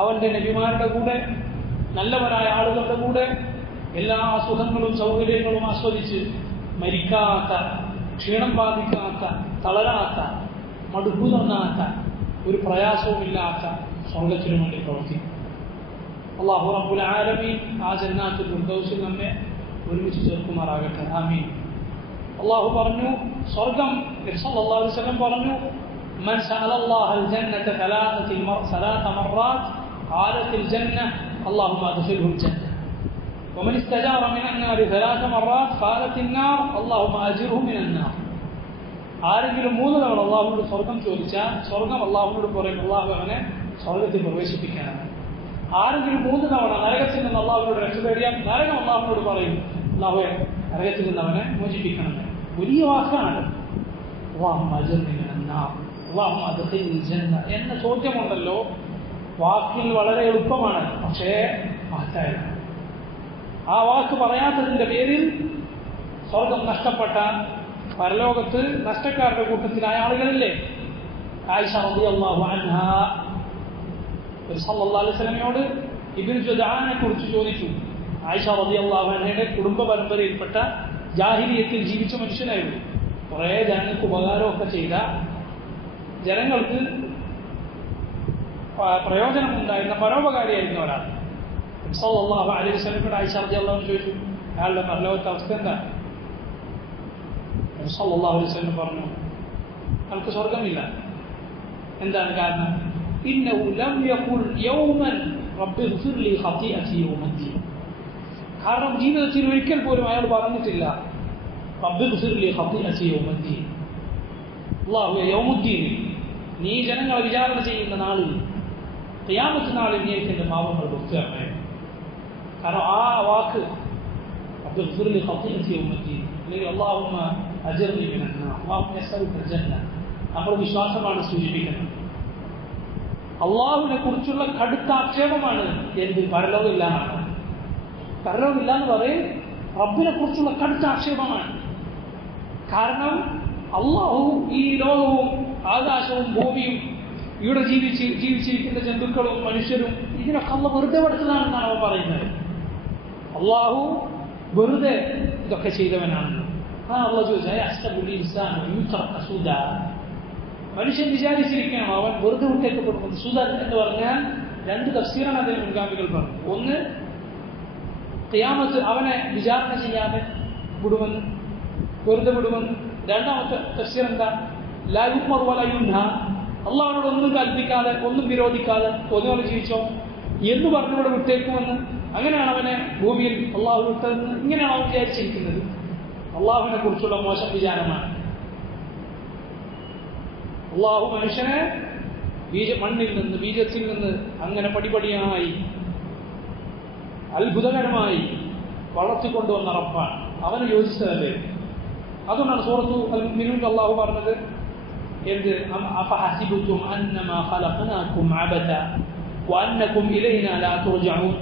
അവന്റെ നബിമാരുടെ കൂടെ നല്ലവരായ ആളുകളുടെ കൂടെ എല്ലാ സുഖങ്ങളും സൗകര്യങ്ങളും ആസ്വദിച്ച് മരിക്കാത്ത, ക്ഷീണം ബാധിക്കാത്ത, തളരാത്ത, മടുപ്പു തോന്നാത്ത, ഒരു പ്രയാസവുമില്ലാത്ത സ്വർഗത്തിനു വേണ്ടി പ്രവർത്തിക്കും. അല്ലാഹു റബ്ബുൽ ആലമീൻ ആ ജന്നാത്തുൽ ഫിർദൗസിൽ നമ്മെ ഒരുമിച്ച് ചേർക്കുമാറാകട്ടെ. ആമീൻ. അല്ലാഹു പറഞ്ഞു, സ്വർഗം നബി സല്ലല്ലാഹു അലൈഹി വസല്ലം പറഞ്ഞു, മൻ സഅലല്ലാഹൽ ജന്നത സലാസ മർറാത്ത് ഖാലത്തിൽ ജന്ന അല്ലാഹുമ്മ അദ്ഖിൽഹുൽ ജന്ന ومن استجار من النار 3 مرات قالت النار اللهم اجره من النار. ആരെങ്കിലും 3 തവണ അല്ലാഹുവിനോട് സ്വർഗം ചോദിച്ചാൽ സ്വർഗം അല്ലാഹുവിനോട് പറയും, അല്ലാഹു അവനെ സ്വർഗത്തിൽ പ്രവേശിപ്പിക്കാനാണ്. ആരെങ്കിലും 3 തവണ നരകത്തിൽ നിന്ന് അല്ലാഹുവിനോട് രക്ഷ തേടിയാൽ നരകം അല്ലാഹുവിനോട് പറയും, അല്ലാഹുവേ നരകത്തിൽ നിന്ന് അവനെ മോചിപ്പിക്കണം. വലിയ വാക്കാണ് അല്ലാഹുമ്മ അജ്ർനി മിനൻ നാർ അല്ലാഹുമ്മ അദ്ഖിൽനിൽ ജന്ന എന്ന ചോദ്യമുണ്ടല്ലോ. വാക്കിൽ വളരെ എളുപ്പമാണ്, പക്ഷേ മഹത്തായതാണ്. ആ വാക്ക് പറയാത്തതിന്റെ പേരിൽ സ്വർഗം നഷ്ടപ്പെട്ട പരലോകത്ത് നഷ്ടക്കാരുടെ കൂട്ടത്തിലായ ആളുകളില്ലേ? ആയിഷ റളിയല്ലാഹു അൻഹാ സല്ലല്ലാഹു അലൈഹി വസല്ലമയോട് ഇബ്നു ജുദാനെ കുറിച്ച് ചോദിച്ചു. ആയിഷ റളിയല്ലാഹു അൻഹയുടെ കുടുംബ പരമ്പരയിൽപ്പെട്ട ജാഹിലിയത്തിൽ ജീവിച്ച മനുഷ്യനായിരുന്നു. കുറേ ജനങ്ങൾക്ക് ഉപകാരമൊക്കെ ചെയ്ത ജനങ്ങൾക്ക് പ്രയോജനമുണ്ടായിരുന്ന പരോപകാരിയായിരുന്ന ഒരാൾ. സല്ലല്ലാഹു അലൈഹി വസല്ലമയുടെ ആയിഷ റളിയല്ലാഹു അൻഹ ചോദിച്ചു, അയാളുടെ പരലോകത്തെ അവസ്ഥ എന്താ? സല്ലല്ലാഹു അലൈഹി വസല്ലം പറഞ്ഞു, അയാൾക്ക് സ്വർഗമില്ല. എന്താണ് കാരണം? ഇന്നഹു ലം യഖുൽ യൗമൻ റബ്ബി ഗ്ഫിർ ലി ഖതീഅതി യൗമദ്ദീൻ. കാരണം ജീവിതത്തിൽ ഒരിക്കൽ പോലും അയാൾ പറഞ്ഞിട്ടില്ല റബ്ബി ഗ്ഫിർ ലി ഖതീഅതി യൗമദ്ദീൻ, അല്ലാഹുവേ യൗമുദ്ദീനിൽ നീ ജനങ്ങളെ വിചാരണ ചെയ്യുന്ന നാളിൽ, ഖിയാമത്ത് നാളിൽ നീ എൻ്റെ പാപങ്ങൾ പുറത്തുതരണേ. കാരണം ആ വാക്ക് റബ്ബി ഗ്ഫിർ ലി ഖതീഅതി യൗമദ്ദീൻ അല്ലെങ്കിൽ അല്ലാഹുമ്മ അജിർനി മിനന്നാർ, അല്ലാഹുമ്മ യസ്അലുക ജന്ന, നമ്മുടെ വിശ്വാസമാണ് സൂചിപ്പിക്കുന്നത്. അള്ളാഹുവിനെ കുറിച്ചുള്ള കടുത്ത ആക്ഷേപമാണ് എന്ത്? പരലോകമില്ല എന്നാണ്. പരലോകമില്ല എന്ന് പറയും റബ്ബിനെ കുറിച്ചുള്ള കടുത്ത ആക്ഷേപമാണ്. കാരണം അള്ളാഹു ഈ ലോകവും ആകാശവും ഭൂമിയും ഇവിടെ ജീവിച്ചിരിക്കുന്ന ജന്തുക്കളും മനുഷ്യരും ഇതിനൊക്കെ അള്ളാഹ് വെറുതെ പഠിച്ചതാണെന്നാണ് അവൻ പറയുന്നത്. അള്ളാഹു വെറുതെ ഇതൊക്കെ ചെയ്തവനാണെന്ന്. അള്ളാഹു ചോദിച്ചാൽ മനുഷ്യൻ വിചാരിച്ചിരിക്കണം അവൻ വെറുതെ വിട്ടേക്കപ്പെടുന്നത്. സുദൻ എന്ന് പറഞ്ഞാൽ രണ്ട് തഫ്സീറാണ് അതിന് മുൻഗാമികൾ പറഞ്ഞു. ഒന്ന്, ഖിയാമത്ത് അവനെ വിചാരണ ചെയ്യാതെ വിടുമെന്ന്, വെറുതെ വിടുമെന്ന്. രണ്ടാമത്തെ തഫ്സീർ എന്താ? ലാ യുഖ്മർ വലാ യുൻഹ, അള്ളാഹുവിനോട് ഒന്നും കൽപ്പിക്കാതെ ഒന്നും വിരോധിക്കാതെ ഒന്നുപോലെ ജീവിച്ചോ എന്ന് പറഞ്ഞുകൂടെ വിട്ടേക്കുമെന്ന്. അങ്ങനെയാണ് അവനെ ഭൂമിയിൽ അള്ളാഹു വിട്ടതെന്ന് ഇങ്ങനെയാണ് അവൻ വിചാരിച്ചിരിക്കുന്നത്. അള്ളാഹുവിനെ കുറിച്ചുള്ള മോശം വിചാരമാണ്. അള്ളാഹു മനുഷ്യനെ മണ്ണിൽ നിന്ന്, ബീജത്തിൽ നിന്ന് അങ്ങനെ പടിപടിയായി അത്ഭുതകരമായി വളർത്തിക്കൊണ്ടുവന്ന റബ്ബാണ്. അവന് യോജിച്ചതല്ലേ. അതുകൊണ്ടാണ് സൂറത്തു അൽ മുഅ്മിനൂനിൽ അള്ളാഹു പറഞ്ഞത് എന്ത്? അഫഹസിബതും അന്നമാ ഖലഖനാകും അബത വഅന്നകും ഇലൈനാ ലാ തുർജഊൻ.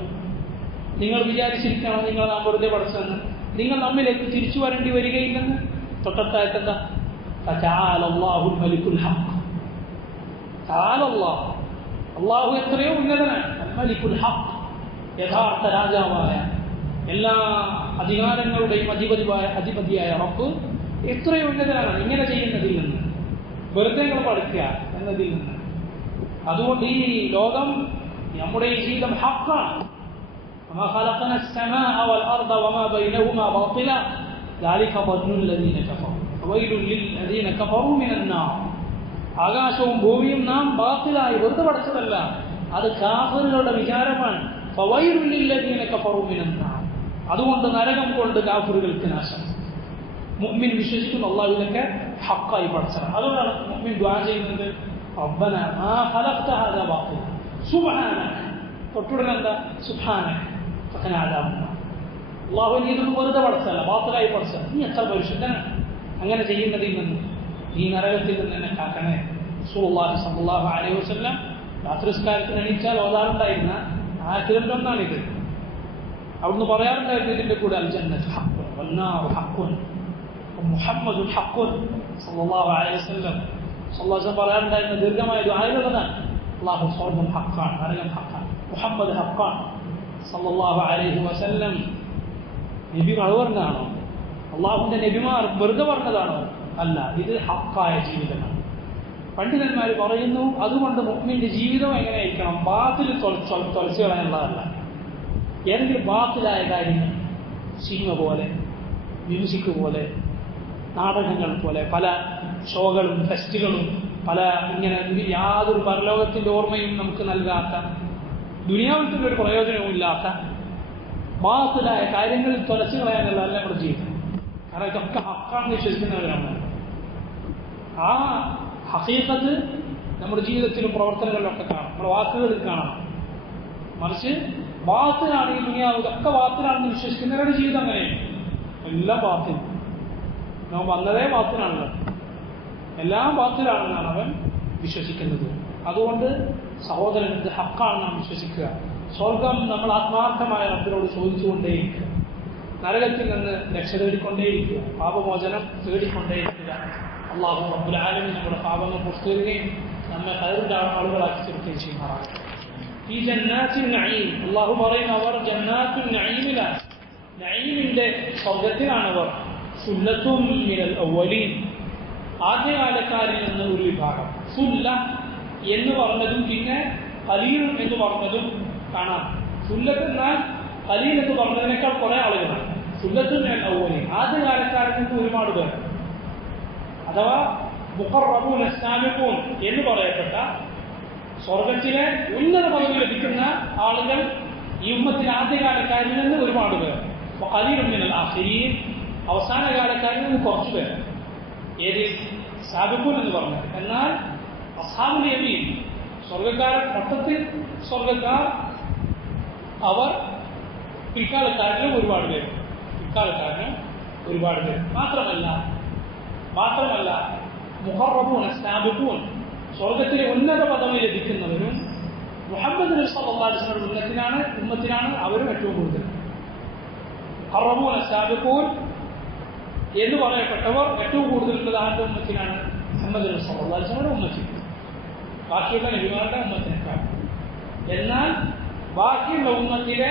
നിങ്ങൾ വിചാരിച്ചിരിക്കണം നിങ്ങൾ നാം വെറുതെ പഠിച്ചെന്ന്, നിങ്ങൾ നമ്മിലേക്ക് തിരിച്ചു വരേണ്ടി വരികയില്ലെന്ന്. തൊട്ടത്തായിട്ട് എന്താ? فتعالى الله الملك الحق. تعالى الله, അള്ളാഹു എത്രയോ ഉന്നതനാണ്. മലിക്കുൽ ഹഖ്, യഥാർത്ഥ രാജാവായ എല്ലാ അധികാരങ്ങളുടെയും അധിപതിയായ റബ്ബ് എത്രയോ ഉന്നതനാണ് ഇങ്ങനെ ചെയ്യുന്നതിൽ നിന്ന്, വെറുതെ നിങ്ങൾ പഠിക്കുക എന്നതിൽ നിന്ന്. അതുകൊണ്ട് ഈ ലോകം, നമ്മുടെ ഈ ജീവിതം ഹഖാണ്. وما خلقنا السماء والأرض وما بينهما باطلا ذلك ظن الذين كفروا ويل للذين كفروا من النار. ആകാശവും ഭൂമിയും നാം ബാത്തിലായി വെറുതെ പഠിച്ചതല്ല, അത് കാഫിറുകളുടെ വിചാരമാണ്. ഫവൈലുൽ ലില്ലദീന കഫറൂ മിനൻ നാർ. അതുകൊണ്ട് നരകം കൊണ്ട് കാഫിറുകൾക്ക് നാശം. മുഅ്മിൻ വിശ്വസിക്കുന്ന അല്ലാഹുവിനൊക്കെ ഹഖായി പഠിച്ചതാണ്. അതുകൊണ്ടാണ് മുഅ്മിൻ ദുആ ചെയ്യുന്നത്, റബ്ബനാ മാ ഖലഖ്ത ഹാദാ ബാത്തില സുബ്ഹാനക. തൊട്ടുടനെ എന്താ? സുബ്ഹാനക ഫഖനാ അദാബന്നാർ. അല്ലാഹു നീ ഇതൊന്നും വെറുതെ പഠിച്ചതല്ല, ബാത്തിലായി പഠിച്ചത്. നീ എത്ര പരിശുദ്ധനാണ്. അങ്ങനെ ചെയ്യുന്നതിൽ നിന്ന്, ഈ നരകത്തിൽ നിന്ന് എന്നെ കാക്കണേ. റസൂലുള്ളാഹി സ്വല്ലല്ലാഹു അലൈഹി വസല്ലം രാത്രിസ്കാരത്തിന് എണീറ്റാൽ ഓതാറുണ്ടായിരുന്ന ആയത്തിലൊന്നാണിത്. അവിടുന്ന് പറയാറുണ്ടായിരുന്നു ഇതിന്റെ കൂടെ അൽ ജന്നത്തു ഹഖ്ഖുൻ വന്നാറു ഹഖ്ഖുൻ മുഹമ്മദുൻ ഹഖ്ഖുൻ. സ്വല്ലല്ലാഹു അലൈഹി വസല്ലം പറയാറുണ്ടായിരുന്ന ദീർഘമായ ദുആയിലുള്ളതാണ്. അല്ലാഹു സ്വർഗ്ഗം ഹഖ്ഖാണ്, നരകം ഹഖ്ഖാണ്, മുഹമ്മദ് ഹഖ്ഖാണ്. സ്വല്ലല്ലാഹു അലൈഹി വസല്ലം നബി പറഞ്ഞതാണോ? അള്ളാഹുവിന്റെ നബിമാർ വെറുതെ പറഞ്ഞതാണോ? അല്ല, ഇത് ഹഖായ ജീവിതമാണ്. പണ്ഡിതന്മാർ പറയുന്നു, അതുകൊണ്ട് മുഅ്മിന്റെ ജീവിതം എങ്ങനെയായിരിക്കണം? ബാത്തിൽ തുളച്ചു കളയാനുള്ളതല്ല. ഏതെങ്കിലും ബാത്തിലായ കാര്യങ്ങൾ, സിനിമ പോലെ, മ്യൂസിക് പോലെ, നാടകങ്ങൾ പോലെ, പല ഷോകളും ഫെസ്റ്റുകളും, പല ഇങ്ങനെ യാതൊരു പരലോകത്തിന്റെ ഓർമ്മയും നമുക്ക് നൽകാത്ത, ദുനിയാവിൽ ഒരു പ്രയോജനവും ഇല്ലാത്ത ബാത്തിലായ കാര്യങ്ങളിൽ തുളച്ചു കളയാനുള്ളതല്ല നമ്മുടെ ജീവിതം. കാരണം ഇതൊക്കെ ഹക്കാണെന്ന് വിശ്വസിക്കുന്നവരാണ്. ആ ഹഖീഖത്ത് നമ്മുടെ ജീവിതത്തിലും പ്രവർത്തനങ്ങളിലൊക്കെ കാണാം, നമ്മുടെ വാക്കുകളിൽ കാണാം. മറിച്ച് ബാത്തിലാണ് ഈ ദുനിയാവ്, ഇതൊക്കെ ബാത്തിലാണെന്ന് വിശ്വസിക്കുന്നവരുടെ ജീവിതം അങ്ങനെയാണ്. എല്ലാം ബാത്തിൽ, നാം വന്നതേ ബാത്തിലാണല്ലോ, എല്ലാം ബാത്തിലാണെന്നാണ് അവൻ വിശ്വസിക്കുന്നത്. അതുകൊണ്ട് സഹോദരൻ, ഇത് ഹക്കാണ് നാം വിശ്വസിക്കുക. സ്വർഗം നമ്മൾ ആത്മാർത്ഥമായ റബ്ബിനോട് ചോദിച്ചുകൊണ്ടേയിരിക്കുക, നരകത്തിൽ നിന്ന് രക്ഷ തേടിക്കൊണ്ടേയിരിക്കുക, പാപമോചനം തേടിക്കൊണ്ടേയിരിക്കുക. അല്ലാഹു റബ്ബുൽ ആലമീൻ നമ്മുടെ പാപങ്ങൾ പുറത്തുവരികയും നമ്മെ ഖൈറിന്റെ ആളുകളാക്കി തീർക്കുകയും ചെയ്യുമാറാകട്ടെ. ഈ ജന്നാത്തുൻ നഈം, അല്ലാഹു പറയുന്ന അവർ ജന്നാത്തുൻ നഈമിലാണ്, നഈമിന്റെ സ്വർഗത്തിലാണവർ. സുല്ലത്തും മിനൽ അവ്വലീൻ, ആദ്യകാലക്കാരിൽ നിന്ന് ഒരു വിഭാഗം. സുല്ല എന്ന് പറഞ്ഞതും പിന്നെ ഖലീൽ എന്ന് പറഞ്ഞതും കാണാം. സുല്ലത്ത് എന്നാൽ ഖലീൽ എന്ന് പറഞ്ഞതിനേക്കാൾ കുറെ ആളുകളാണ്. സുല്ലത്തുൽ അവ്വലീൻ ആദ്യകാലക്കാരിൽ നിന്ന് ഒരുപാട് പേർ, അഥവാ മുഖറബൂൻ സാബിഖൂൻ എന്ന് പറയപ്പെട്ട സ്വർഗത്തിലെ ഉന്നത പദവി ലഭിക്കുന്ന ആളുകൾ ഈ ഉമ്മത്തിലെ ആദ്യകാലക്കാരിൽ നിന്ന് ഒരുപാട് പേർ. ഖലീലുൻ മിനൽ ആഖിരീൻ അവസാന കാലക്കാരിൽ നിന്ന് കുറച്ചു പേർ. ഏത് സാബിഖൂൻ എന്ന് പറഞ്ഞത്. എന്നാൽ അസ്ഹാബുൽ യമീൻ സ്വർഗക്കാരൻ മൊത്തത്തിൽ സ്വർഗക്കാർ അവർ പിൽക്കാലക്കാരിലും ഒരുപാട് പേർ. മാത്രമല്ല മുഖറബൂൻ സാബിഖൂൻ സ്വർഗത്തിലെ ഉന്നത പദവി ലഭിക്കുന്നവരും മുഹമ്മദ് നബി സല്ലല്ലാഹു അലൈഹി വസല്ലം ഉമ്മത്തിനാണ് അവരും ഏറ്റവും കൂടുതൽ. മുഖറബൂൻ സാബിഖൂൻ എന്ന് പറയപ്പെട്ടവർ ഏറ്റവും കൂടുതൽ ആരുടെ ഉമ്മത്തിനാണ്? മുഹമ്മദ് നബി സല്ലല്ലാഹു അലൈഹി വസല്ലം ഉമ്മത്തിൽ, ബാക്കിയുള്ള നബിമാരുടെ ഉമ്മത്തിനേക്കാൾ. എന്നാൽ ബാക്കിയുള്ള ഉമ്മത്തിലെ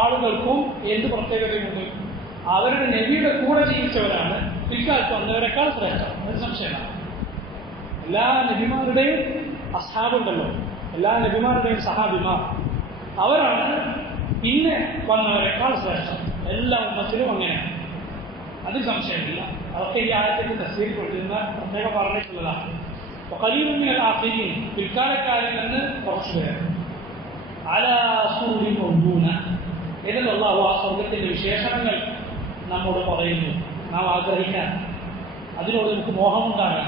ആളുകൾക്കും എന്ത് പ്രത്യേകതയുണ്ട്? അവരുടെ നബിയുടെ കൂടെ ജീവിച്ചവരാണ് പിൽക്കാലത്ത് വന്നവരെക്കാൾ ശ്രേഷ്ഠം. ഒരു സംശയമാണ്. എല്ലാ നബിമാരുടെയും അസ്ഹാബുണ്ടല്ലോ, എല്ലാ നബിമാരുടെയും സഹാബിമാർ അവരാണ് പിന്നെ വന്നവരെക്കാൾ ശ്രേഷ്ഠം. എല്ലാ ഉമ്മത്തിലും അങ്ങനെയാണ്, അതിൽ സംശയമില്ല. അതൊക്കെ ഈ ആയത്തിന്റെ തഫ്സീറിൽ കൊണ്ടിരുന്ന പ്രത്യേകം പറഞ്ഞിട്ടുള്ളതാണ്. ഖലീലുൻ മിനൽ ആഖിരീൻ പിൽക്കാലക്കാരിൽ നിന്ന് കുറച്ചു പേർ. അലാ സൂരിൻ മൗദൂന എന്നല്ല അല്ലാഹു ആ സ്വർഗത്തിന്റെ വിശേഷണങ്ങൾ നമ്മോട് പറയുന്നു. നാം ആഗ്രഹിക്കാൻ, അതിനോട് നമുക്ക് മോഹമുണ്ടാകാൻ,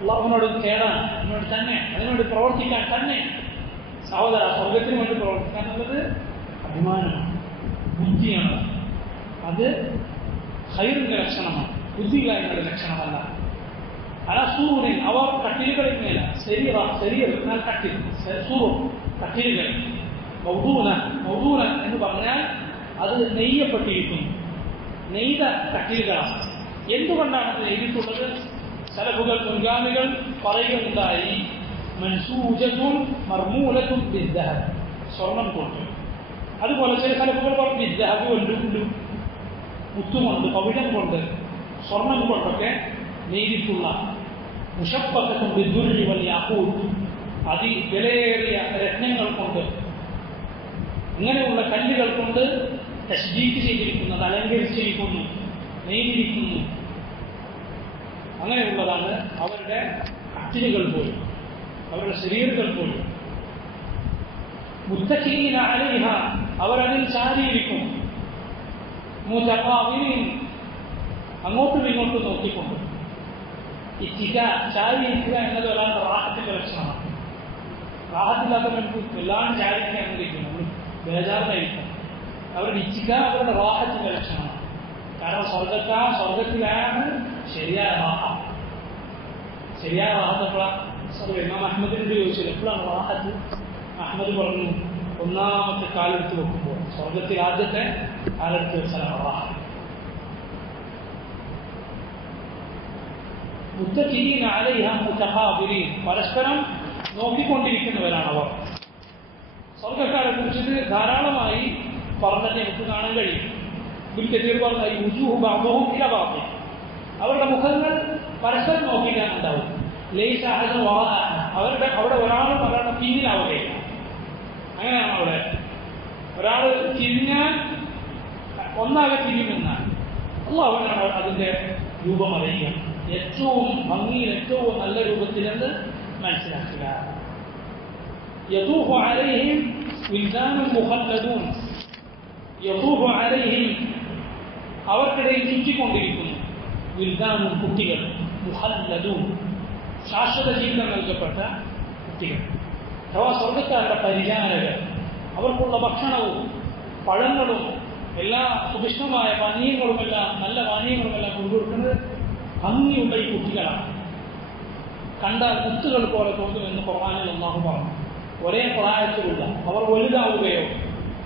അള്ളാഹുവിനോട് തേടാൻ, അതിനോട് തന്നെ, അതിനോട് പ്രവർത്തിക്കാൻ തന്നെ. സഹോദര, സ്വർഗത്തിന് വേണ്ടി പ്രവർത്തിക്കാൻ എന്നുള്ളത് അഭിമാനമാണ്, ബുദ്ധിയാണ്. അത് ഖൈറിന്റെ ലക്ഷണമാണ്, ബുദ്ധിയില്ലായ്മയുടെ ലക്ഷണമല്ല. അലസൂറിൻ അവർ കട്ടിലുകളിൽ മേല, ശരീർ എന്നാൽ കട്ടിൽ, കട്ടിലുകൾ. മൗദൂന എന്ന് പറഞ്ഞാൽ അത് നെയ്യപ്പെട്ടിരിക്കുന്നു, നെയ്ത കട്ടിലുകളാണ്. എന്തുകൊണ്ടാണ് അത് നെയ്തിട്ടുള്ളത്? സലഫുകൾ, മുൻഗാമികൾ പറയുകയുണ്ടായി, മൻസൂജത്തുൻ മർമൂലത്തുൻ ബിദ്ദഹബ്, സ്വർണം കൊണ്ട്. അതുപോലെ ചില സലഫുകൾ പറഞ്ഞു ബിദ്ദഹബ് കൊണ്ട്, മുത്തുകൊണ്ട്, പവിഴം കൊണ്ട്, സ്വർണം കൊണ്ടൊക്കെ നെയ്തിട്ടുള്ള മുശബ്ബഹത്തുൻ ബിദ്ദുർരി വൽ യാഖൂത്ത്, വിലയേറിയ രത്നങ്ങൾ കൊണ്ട്, ഇങ്ങനെയുള്ള കല്ലുകൾ കൊണ്ട് തശ്ബീഹ് ചെയ്തിരിക്കുന്നത്, അലങ്കരിച്ചിരിക്കുന്നു, നെയ്തിരിക്കുന്നു. അങ്ങനെയുള്ളതാണ് അവരുടെ കട്ടിലുകൾ പോലും, അവരുടെ ശരീരങ്ങൾ പോലും. മുത്തഖീന അലൈഹ അവരതിൽ ചാരിയിരിക്കും. മുതഖാബിലീൻ അങ്ങോട്ടും ഇങ്ങോട്ടും നോക്കിക്കൊണ്ട്. ചാരിയിരിക്കുക എന്നത് ഒരാളുടെ റാഹത്തിന്റെ ലക്ഷണമാണ്. റാഹത്തില്ലാത്തവർക്ക് എല്ലാം ചാരിക്കാൻ അനുവദിക്കുന്നു, ബേജാറിനായിരിക്കും. അവരുടെ ഇച്ഛിക്ക അവരുടെ റാഹത്തിന്റെ ലക്ഷണമാണ്. കാരണം സ്വർഗത്തിലാണ് ശരിയായ റാഹത്ത്. ശരിയായ റാഹത്ത് എപ്പോഴാണ്? ഇമാം അഹ്മദിനോട് ചോദിച്ചത് എപ്പോഴാണ് റാഹത്ത്? അഹ്മദ് പറഞ്ഞു, ഒന്നാമത്തെ കാലെടുത്ത് വെക്കുമ്പോൾ, സ്വർഗത്തിൽ ആദ്യത്തെ കാലെടുത്ത് വെച്ചാലാണ് റാഹത്ത്. മുത്തഖീന അലൈഹ മുതഖാബിലീൻ പരസ്പരം നോക്കിക്കൊണ്ടിരിക്കുന്നവരാണ് അവർ. സ്വർഗക്കാരെ കുറിച്ചിട്ട് ധാരാളമായി പറഞ്ഞിട്ട് എനിക്ക് കാണാൻ കഴിയും. ഇബ്നു പറഞ്ഞ വുജൂഹു ബഅദുഹും ഇലാ ബഅദ്, അവരുടെ മുഖങ്ങൾ പരസ്പരം നോക്കിക്കാനുണ്ടാവും. ലൈസ അഹദുൻ വറാഅ, അവിടെ ഒരാളും ഒരാളുടെ പിന്നിലാവുകയില്ല. അങ്ങനെയാണ് അവിടെ. ഒരാൾ തിരിഞ്ഞാൽ ഒന്നാകെ തിരിയുമെന്നാൽ അല്ലാഹുവിനാണ് അതിന്റെ രൂപം അറിയുക. ഏറ്റവും ഭംഗിയിൽ ഏറ്റവും നല്ല രൂപത്തിലെന്ന് മനസ്സിലാക്കുക. യതൂഫു അലൈഹിം വിൽദാനുൻ മുഖല്ലദൂൻ, യതൂഫു അലൈഹിം അവർക്കിടയിൽ ചുറ്റിക്കൊണ്ടിരിക്കുന്നു. വിൽദാനും കുട്ടികൾ, മുഖല്ലദൂൻ ശാശ്വത ജീവിതം നൽകപ്പെട്ട കുട്ടികൾ, അഥവാ സ്വർഗക്കാരുടെ പരിചാരകർ. അവർക്കുള്ള ഭക്ഷണവും പഴങ്ങളും എല്ലാ സുഭിഷ്ടമായ പാനീയങ്ങളുമെല്ലാം, നല്ല പാനീയങ്ങളുമെല്ലാം കൊണ്ടുകൊടുക്കുന്നത് ഭംഗിയുള്ള ഈ കുട്ടികളാണ്. കണ്ടാൽ മുത്തുകൾ പോലെ തോന്നുമെന്ന് ഖുർആനിൽ അല്ലാഹു പറഞ്ഞു. ഒരേ പ്രായത്തിലുള്ള, അവർ വലുതാവുകയോ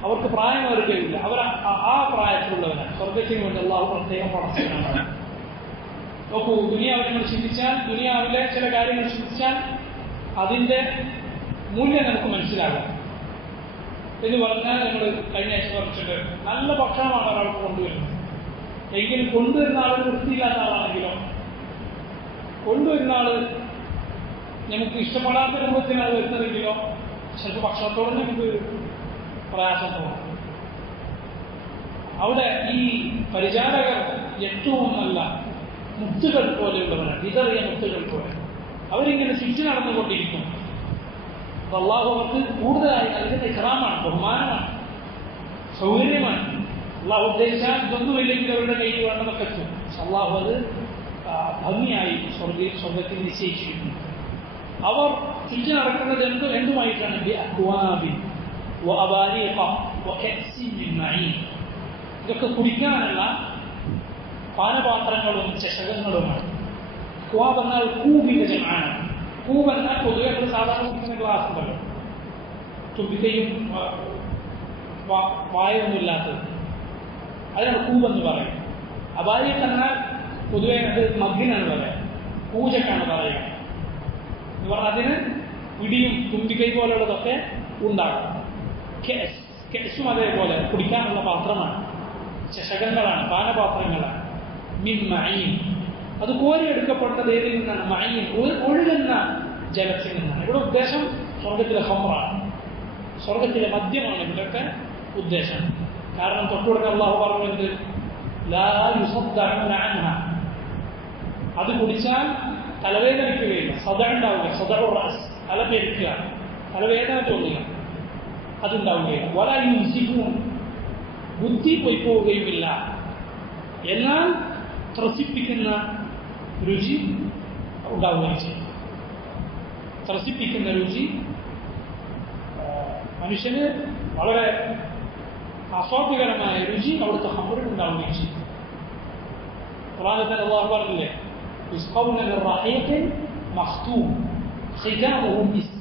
അവർക്ക് പ്രായമേറുകയില്ല, അവർ ആ പ്രായത്തിലുള്ളവരാണ്. സ്വർഗത്തിന് വേണ്ടി അല്ലാഹു പ്രത്യേകം പടച്ചവനാണ്. നോക്കൂ, ദുനിയാവിനെ നമ്മൾ ചിന്തിച്ചാൽ, ദുനിയാവിലെ ചില കാര്യങ്ങൾ ചിന്തിച്ചാൽ അതിൻ്റെ മൂല്യം നമുക്ക് മനസ്സിലാകാം. എന്ന് പറഞ്ഞാൽ നമ്മൾ കഴിഞ്ഞ ആഴ്ച പറഞ്ഞിട്ട് നല്ല ഭക്ഷണമാണ് ഒരാൾക്ക് കൊണ്ടുവരുന്നത്. എങ്കിലും കൊണ്ടുവരുന്ന ആൾ വൃത്തിയില്ലാത്ത ആളാണെങ്കിലോ, കൊണ്ടുവരുന്ന ആൾ നമുക്ക് ഇഷ്ടപ്പെടാത്ത രൂപത്തിൽ അത് വരുന്നതെങ്കിലോ ചിലപ്പോൾ ഭക്ഷണത്തോട് നമുക്ക് പ്രയാസം തോന്നും. അവിടെ ഈ പരിചാരകർ ഏറ്റവും നല്ല മുത്തുകൾ പോലെയുള്ളവരാണ്, വിതറിയ മുത്തുകൾ പോലെ. അവരിങ്ങനെ ചുറ്റി നടന്നുകൊണ്ടിരിക്കും. അള്ളാഹു അവർക്ക് കൂടുതലായി നൽകുന്ന ഇക്റാമാണ്, ബഹുമാനമാണ്, സൗകര്യമാണ്. അള്ളാഹു ഉദ്ദേശിച്ചാൽ ഇതൊന്നുമില്ലെങ്കിൽ അവരുടെ കയ്യിൽ വേണമെന്നൊക്കെ എത്തും. അള്ളാഹു അത് ഭംഗിയായി സ്വർഗത്തിൽ നിശ്ചയിച്ചിരിക്കുന്നു. അവർ ചുറ്റി നടക്കുന്നത് എന്തുമായിട്ടാണ്? ഇതൊക്കെ കുടിക്കാനുള്ള പാനപാത്രങ്ങളും ചഷകങ്ങളുമാണ്. ഖുവാബ് എന്നാൽ കൂബിന്റെ ജമാണ്. കൂബ് എന്നാൽ പൊതുവെ നമ്മൾ സാധാരണ കുടിക്കുന്ന ഗ്ലാസ് ഉണ്ടല്ലോ, തുമ്പിക്കയും വായൊന്നുമില്ലാത്തത്, അതിനാണ് കൂബെന്ന് പറയും. അബാരിയത്ത് എന്നാൽ പൊതുവെ അത് മഗ്ഗിനാണ് പറയുക, പൂജക്കാണ് പറയുക എന്ന് പറഞ്ഞാൽ അതിന് പിടിയും തുമ്പിക്കൈ പോലുള്ളതൊക്കെ ഉണ്ടാകും. കെസും അതേപോലെ കുടിക്കാനുള്ള പാത്രമാണ്, ചഷകങ്ങളാണ്, പാനപാത്രങ്ങളാണ്. മിൻ മഈൻ, അത് കോരിയെടുക്കപ്പെട്ടത് ഏതിൽ നിന്നാണ്? മഈൻ, ഒഴുകുന്ന ജലത്തിൽ നിന്നാണ്. ഇവിടെ ഉദ്ദേശം സ്വർഗത്തിലെ ഖംറാണ്, സ്വർഗത്തിലെ മദ്യമാണ് ഇവിടെയൊക്കെ ഉദ്ദേശം. കാരണം തൊട്ടുകൊടുക്കാൻ അല്ലാഹു പറഞ്ഞത് ലാ യുസദ്ദഊന അൻഹാ, അത് കുടിച്ചാൽ തലവേദനിക്കുകയില്ല, സദഅ ഉണ്ടാവുക, സദഉ റഅസ്, തല പെരുക്കുക, തലവേദന തോന്നുക, അതുണ്ടാവുകയില്ല. വലാ യുൻസിഫൂൻ, ബുദ്ധി പോയി പോവുകയുമില്ല. എന്നാൽ ത്രസിപ്പിക്കുന്ന രുചി ഉണ്ടാവുകയും ചെയ്യും. ത്രസിപ്പിക്കുന്ന രുചി മനുഷ്യന് വളരെ ആസ്വാദ്യകരമായ രുചി അവിടുത്തെ ഖംറിൽ ഉണ്ടാവുകയും ചെയ്യും. ഖുർആനിൽ തന്നെ അല്ലാഹു പറഞ്ഞില്ലേ, യുസ്ഖൗന മിൻ റഹീഖിൻ മഖ്തൂം ഖിതാമുഹു മിസ്ക്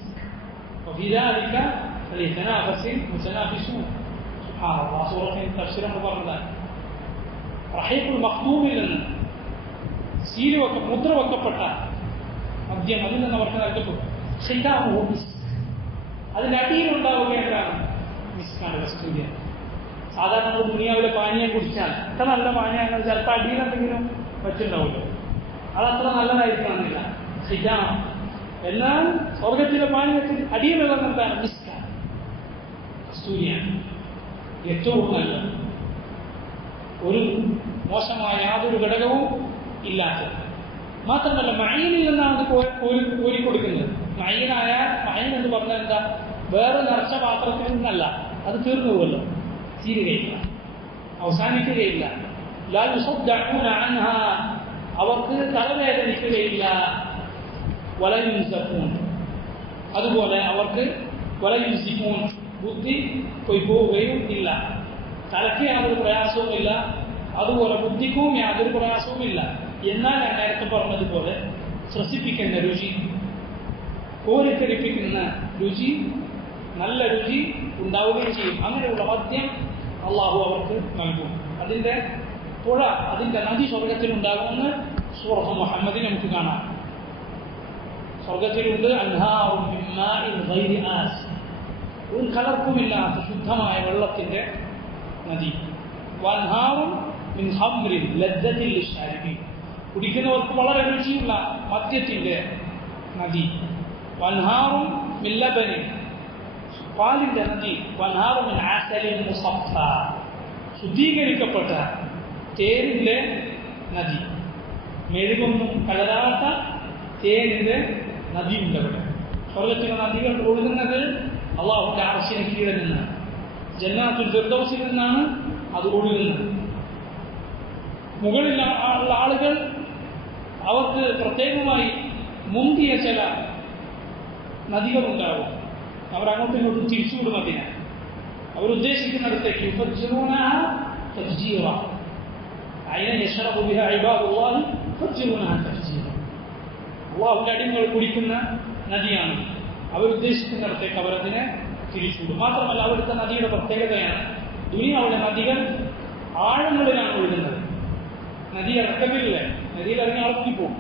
വഫീ ദാലിക ഫലിയതനാഫസിൽ മുതനാഫിസൂൻ. സുബ്ഹാനല്ലാഹ്, സൂറത്തിൽ തഫ്സീർ പറഞ്ഞതാണ്. റഹീഖുൽ മഖ്തൂമിൽ നിന്ന് മുദ്ര വെക്കപ്പെട്ട മദ്യം അതിൽ നിന്ന് അവർക്ക് നൽകപ്പെട്ടു. ഖിതാമുഹു മിസ്ക്, അതിൻ്റെ അടിയിലുണ്ടാവുക എന്താണ്? മിസ്കാണ്, കസ്തൂരിയാണ്. സാധാരണ നമ്മൾ ദുനിയാവിലെ പാനീയം കുടിച്ചാൽ അത്ര നല്ല പാനീയങ്ങൾ ചിലപ്പോൾ അടിയിൽ എന്തെങ്കിലും പറ്റുണ്ടാവുമല്ലോ, അതത്ര നല്ലതായിരിക്കണമെന്നില്ല, ഖിതാം. എന്നാൽ സ്വർഗത്തിലെ പാനീയത്തിൽ അടിയിലുള്ളത് എന്താണ്? മിസ്കാണ്, കസ്തൂരിയാണ്. ഏറ്റവും നല്ലത്, ഒരു മോശമായ യാതൊരു ഘടകവും ഇല്ലാത്തത്. മാത്രമല്ല മഈനിൽ നിന്നാണ് അത് കോരിക്കൊടുക്കുന്നത്. മഈനായാൽ, മഈൻ എന്ന് പറഞ്ഞാൽ എന്താ? വേറെ നിറച്ച പാത്രത്തിൽ നിന്നല്ല, അത് തീർന്നു പോകുമല്ലോ, തീരുകയില്ല, അവസാനിക്കുകയില്ല. ലാ യുസദ്ദഊന അൻഹാ, അവർക്ക് തലവേദനിക്കുകയില്ല. വലാ യുൻസഫൂൻ, അതുപോലെ അവർക്ക് വലാ യുൻസിഫൂൻ, ബുദ്ധി പോയി പോവുകയും ഇല്ല. തലയ്ക്ക് യാതൊരു പ്രയാസവുമില്ല, അതുപോലെ ബുദ്ധിക്കും യാതൊരു പ്രയാസവുമില്ല. എന്നാൽ ഞാൻ നേരത്തെ പറഞ്ഞതുപോലെ ത്രസിപ്പിക്കുന്ന രുചി, കോരിക്കരിപ്പിക്കുന്ന രുചി, നല്ല രുചി ഉണ്ടാവുകയും ചെയ്യും. അങ്ങനെയുള്ള മദ്യം അള്ളാഹു അവർക്ക് നൽകും. അതിൻ്റെ പുഴ, അതിൻ്റെ നദി സ്വർഗത്തിലുണ്ടാകുമെന്ന് സൂറത്ത് മുഹമ്മദിൽ നമുക്ക് കാണാം. സ്വർഗത്തിലുണ്ട് അൻഹാറും മിൻ മാഇൻ ഗൈരി ആസ്, ഒരു കലർപ്പുമില്ലാത്ത ശുദ്ധമായ വെള്ളത്തിൻ്റെ നദി. വൻഹാറും മിൻ ഖംറിൻ ലദ്ദത്തിൻ ലിശ്ശാരിബീൻ, കുടിക്കുന്നവർക്ക് വളരെ രുചിയുള്ള മദ്യത്തിൻ്റെ നദി. വൻഹാറും മിൻ ലബനിൻ, പാലിൻ്റെ നദി. വൻഹാറും മിൻ അസലിൻ മുസഫ, ശുദ്ധീകരിക്കപ്പെട്ട തേനിൻ്റെ നദി. മെഴുകൊന്നും കലരാത്ത തേനിൻ്റെ നദിയുണ്ട് അവിടെ. സ്വർഗത്തിലെ നദികൾ ഒഴുകുന്നത് അള്ളാഹുവിൻ്റെ അർശിന് കീഴിൽ നിന്നാണ്, ജന്നാത്തുൽ ഫിർദൗസിൽ നിന്നാണ് അത് ഒഴുകുന്നത്. മുകളിൽ ഉള്ള ആളുകൾ അവർക്ക് പ്രത്യേകമായി മുന്തിയ ചില നദികളുണ്ടാകും. അവർ അങ്ങോട്ടും ഇങ്ങോട്ടും തിരിച്ചുവിടും അതിനെ, അവരുദ്ദേശിക്കുന്നിടത്തേക്ക്. യുഫജ്ജിറൂനഹാ തഫ്ജീറ, അയ്ന യശ്റബു ബിഹാ ഇബാദുല്ലാഹി യുഫജ്ജിറൂനഹാ തഫ്ജീറ. അല്ലാഹുവിന്റെ അടിമകൾ കുടിക്കുന്ന നദിയാണ്. അവരുദ്ദേശിക്കുന്നിടത്തേക്ക് അവരതിനെ തിരിച്ചുവിടും. മാത്രമല്ല അവിടുത്തെ നദിയുടെ പ്രത്യേകതയാണ്, ദുനിയാവിലെ നദികൾ ആഴങ്ങളിലാണ് ഒഴുകുന്നത്. നദി ഇറക്കമില്ല, നദിയിൽ ഇറങ്ങി അളക്കിപ്പോകും,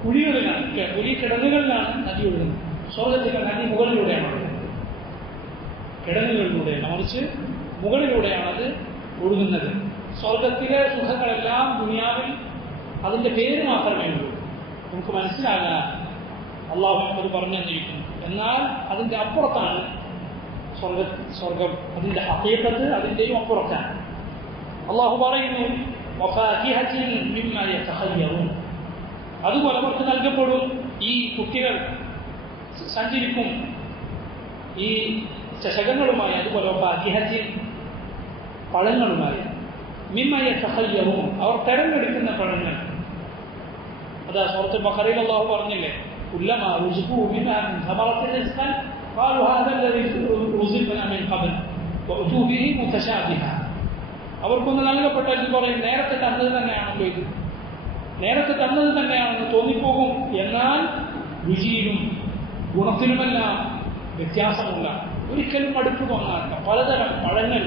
കുഴികളിലാണ്, കുഴി കിടങ്ങുകളിലാണ് നദി ഒഴുകുന്നത്. സ്വർഗത്തിലെ നദി മുകളിലൂടെയാണ് ഒഴുകുന്നത്, കിടങ്ങുകളിലൂടെയല്ല, മറിച്ച് മുകളിലൂടെയാണ് അത് ഒഴുകുന്നത്. സ്വർഗത്തിലെ സുഖങ്ങളെല്ലാം ദുനിയാവിൽ അതിൻ്റെ പേര് മാത്രമേ ഉള്ളൂ. നമുക്ക് മനസ്സിലാകാൻ അള്ളാഹു അത് പറഞ്ഞു തന്നിരിക്കുന്നു. എന്നാൽ അതിൻ്റെ അപ്പുറത്താണ് സ്വർഗം. അതിൻ്റെ ഹഖീഖത്ത് അതിൻ്റെയും അപ്പുറത്താണ്. അള്ളാഹു പറയുന്നു വഫാകിഹത്തിൻ മിമ്മാ യതഖയ്യറൂൻ. അതുപോലെ അവർക്ക് നൽകപ്പെടും. ഈ കുട്ടികൾ സഞ്ചരിക്കും ഈ ചഷകങ്ങളുമായി, അതുപോലെ വഫാകിഹത്തിൻ പഴങ്ങളുമായി, മിമ്മാ യതഖയ്യറൂൻ അവർ തെരഞ്ഞെടുക്കുന്ന പഴങ്ങൾ. അതാ സൂറത്തുൽ ബഖറയിൽ അള്ളാഹു പറഞ്ഞില്ലേ, കുല്ലമാ റുസിഖൂ മിൻഹാ മിൻ ഥമറത്തിൻ റിസ്ഖൻ ഖാലൂ ഹാദാ അല്ലദീ റുസിഖ്നാ മിൻ ഖബ്ൽ വഅതൂ ബിഹി മുതശാബിഹ. അവർക്കൊന്ന് നൽകപ്പെട്ടാൽ ഇത് പറയും നേരത്തെ തന്നത് തന്നെയാണല്ലോ, ഇത് നേരത്തെ തന്നത് തന്നെയാണെന്ന് തോന്നിപ്പോകും. എന്നാൽ രുചിയിലും ഗുണത്തിലുമെല്ലാം വ്യത്യാസമുള്ള, ഒരിക്കലും മടുപ്പ് തോന്നാത്ത പലതരം പഴങ്ങൾ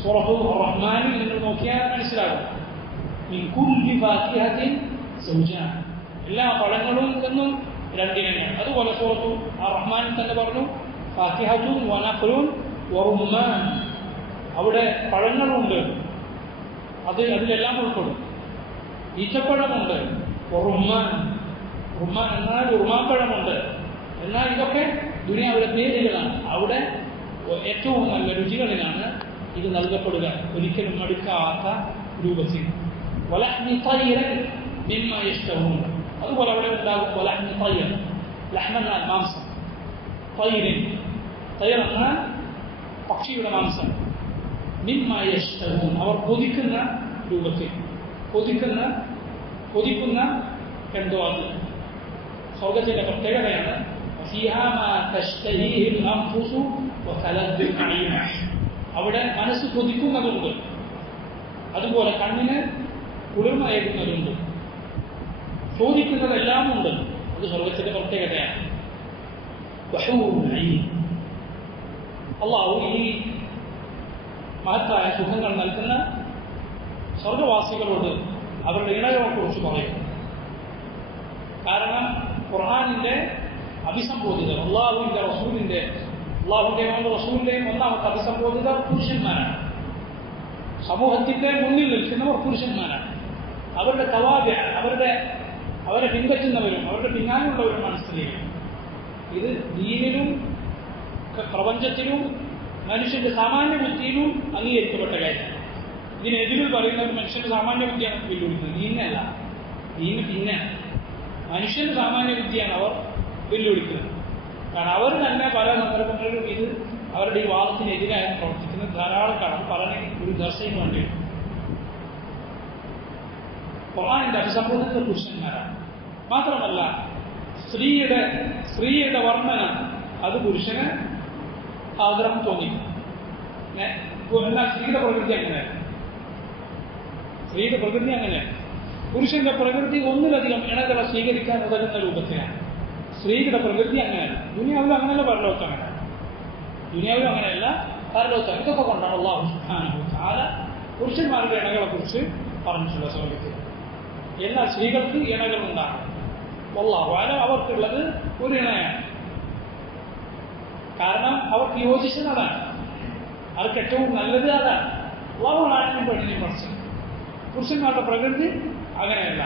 സൂറത്തുൽ റഹ്മാനിൽ നിങ്ങൾ നോക്കിയാൽ മനസ്സിലാകും. മിൻ കുല്ലി ഫാകിഹത്തിൻ സൗജാൻ, എല്ലാ പഴങ്ങളും എന്നും രണ്ടിനങ്ങൾ. അതുപോലെ സൂറത്തുൽ റഹ്മാനിൽ തന്നെ പറഞ്ഞു ഫാകിഹത്തുൻ വനഖ്ലുൻ വറുമ്മാൻ, അവിടെ പഴങ്ങളുണ്ട്, അതിലെല്ലാം ഉൾപ്പെടും. ഈച്ചപ്പഴമുണ്ട്, റുമ്മാൻ, റുമ്മാൻ എന്നാൽ ഉറുമാപ്പഴമുണ്ട്. എന്നാൽ ഇതൊക്കെ ദുനിയാവിലെ പേരുകളാണ്. അവിടെ ഏറ്റവും നല്ല രുചികളിലാണ് ഇത് നൽകപ്പെടുക, ഒരിക്കലും മടുക്കാത്ത രൂപത്തിൽ. വലഹ്മി തയ്യിറൻ മിമ്മാ യശ്തഹൂൻ, അതുപോലെ അവിടെ ഉണ്ടാകും വലഹ്മി തയ്യിർ, ലഹ്മ എന്നാൽ മാംസം, തയ്യിറിൻ, തയ്യിർ എന്നാൽ പക്ഷിയുടെ മാംസം, മിമ്മാ യശ്തഹൂൻ അവർ കൊതിക്കുന്ന രൂപത്തിൽ, കൊതിക്കുന്ന എന്തോ അത്. സ്വർഗത്തിന്റെ പ്രത്യേകതയാണ് ഫീഹാ മാ തശ്തഹീഹിൽ അൻഫുസു വതലദ്ദുൽ അയ്യുൻ, അവിടെ മനസ്സ് കൊതിക്കുന്നതുണ്ട്, അതുപോലെ കണ്ണിന് കുളിർമയേകുന്നതുണ്ട്, ചോദിക്കുന്നതെല്ലാം ഉണ്ട്. അത് സ്വർഗത്തിന്റെ പ്രത്യേകതയാണ്. വഹൂറുൽ അയ്ൻ, അള്ളാഹു ഈ മഹത്തായ സുഖങ്ങൾ നൽകുന്ന സ്വർഗവാസികളോട് അവരുടെ ഇണകളെക്കുറിച്ച് പറയും. കാരണം ഖുർആനിന്റെ അഭിസംബോധിതർ അള്ളാഹുവിന്റെ റസൂലിന്റെയും ഒന്നാമത്തെ അഭിസംബോധിതർ പുരുഷന്മാരാണ്. സമൂഹത്തിന്റെ മുന്നിൽ നിൽക്കുന്നവർ പുരുഷന്മാരാണ്. അവരുടെ തവാബിഅ, അവരെ പിൻപറ്റുന്നവരും അവരുടെ പിന്നാലുള്ളവരുമാണ് സ്ത്രീകൾ. ഇത് ദീനിലും പ്രപഞ്ചത്തിലും മനുഷ്യന്റെ സാമാന്യ ബുദ്ധിയിലും അംഗീകരിക്കപ്പെട്ട കാര്യമാണ്. ഇതിനെതിരിൽ പറയുന്നത് മനുഷ്യന്റെ സാമാന്യ ബുദ്ധിയാണ് വെല്ലുവിളിക്കുന്നത്, ദീനല്ല. ദീന് പിന്നെ മനുഷ്യന്റെ സാമാന്യ ബുദ്ധിയാണ് അവർ വെല്ലുവിളിക്കുന്നത്. കാരണം അവർ തന്നെ പല സന്ദർഭങ്ങളിലും ഇത് അവരുടെ ഈ വാദത്തിനെതിരായി പ്രവർത്തിക്കുന്നത് ധാരാളം കാണാം. പറഞ്ഞ ഒരു ദർശനം വേണ്ടി ഖുർആനിന്റെ അഭിസംബോധിത പുരുഷന്മാരാണ്. മാത്രമല്ല സ്ത്രീയുടെ വർണ്ണന അത് പുരുഷന് ആഗ്രഹം തോന്നിക്കും. എന്നാൽ സ്ത്രീയുടെ പ്രകൃതി അങ്ങനെ, പുരുഷന്റെ പ്രകൃതി ഒന്നിലധികം ഇണകളെ സ്വീകരിക്കാൻ ഉതകുന്ന രൂപത്തിലാണ്. സ്ത്രീയുടെ പ്രകൃതി അങ്ങനെയല്ല. ദുനിയാവിലും അങ്ങനെയല്ല, പരലോകത്തും അങ്ങനെയല്ല. ദുനിയാവിലും അങ്ങനെയല്ല, പരലോകത്തും. ഇതൊക്കെ കൊണ്ടാണ് അല്ലാഹു സുബ്ഹാനഹു വ തആല പുരുഷന്മാരുടെ ഇണകളെ കുറിച്ച് പറഞ്ഞിട്ടുള്ള സ്വർഗ്ഗത്തിൽ. എന്നാൽ സ്ത്രീകൾക്ക് ഇണകളുണ്ടാകും. അല്ലാഹു അഅലം അവർക്കുള്ളത് ഒരു ഇണയാണ്. കാരണം അവർക്ക് യോജിച്ചതാണ്, അവർക്ക് ഏറ്റവും നല്ലത് അതാണ്. അല്ലാഹു ആണിനെയും പെണ്ണിനെയും പഠിച്ചത്. പുരുഷന്മാരുടെ പ്രകൃതി അങ്ങനെയല്ല.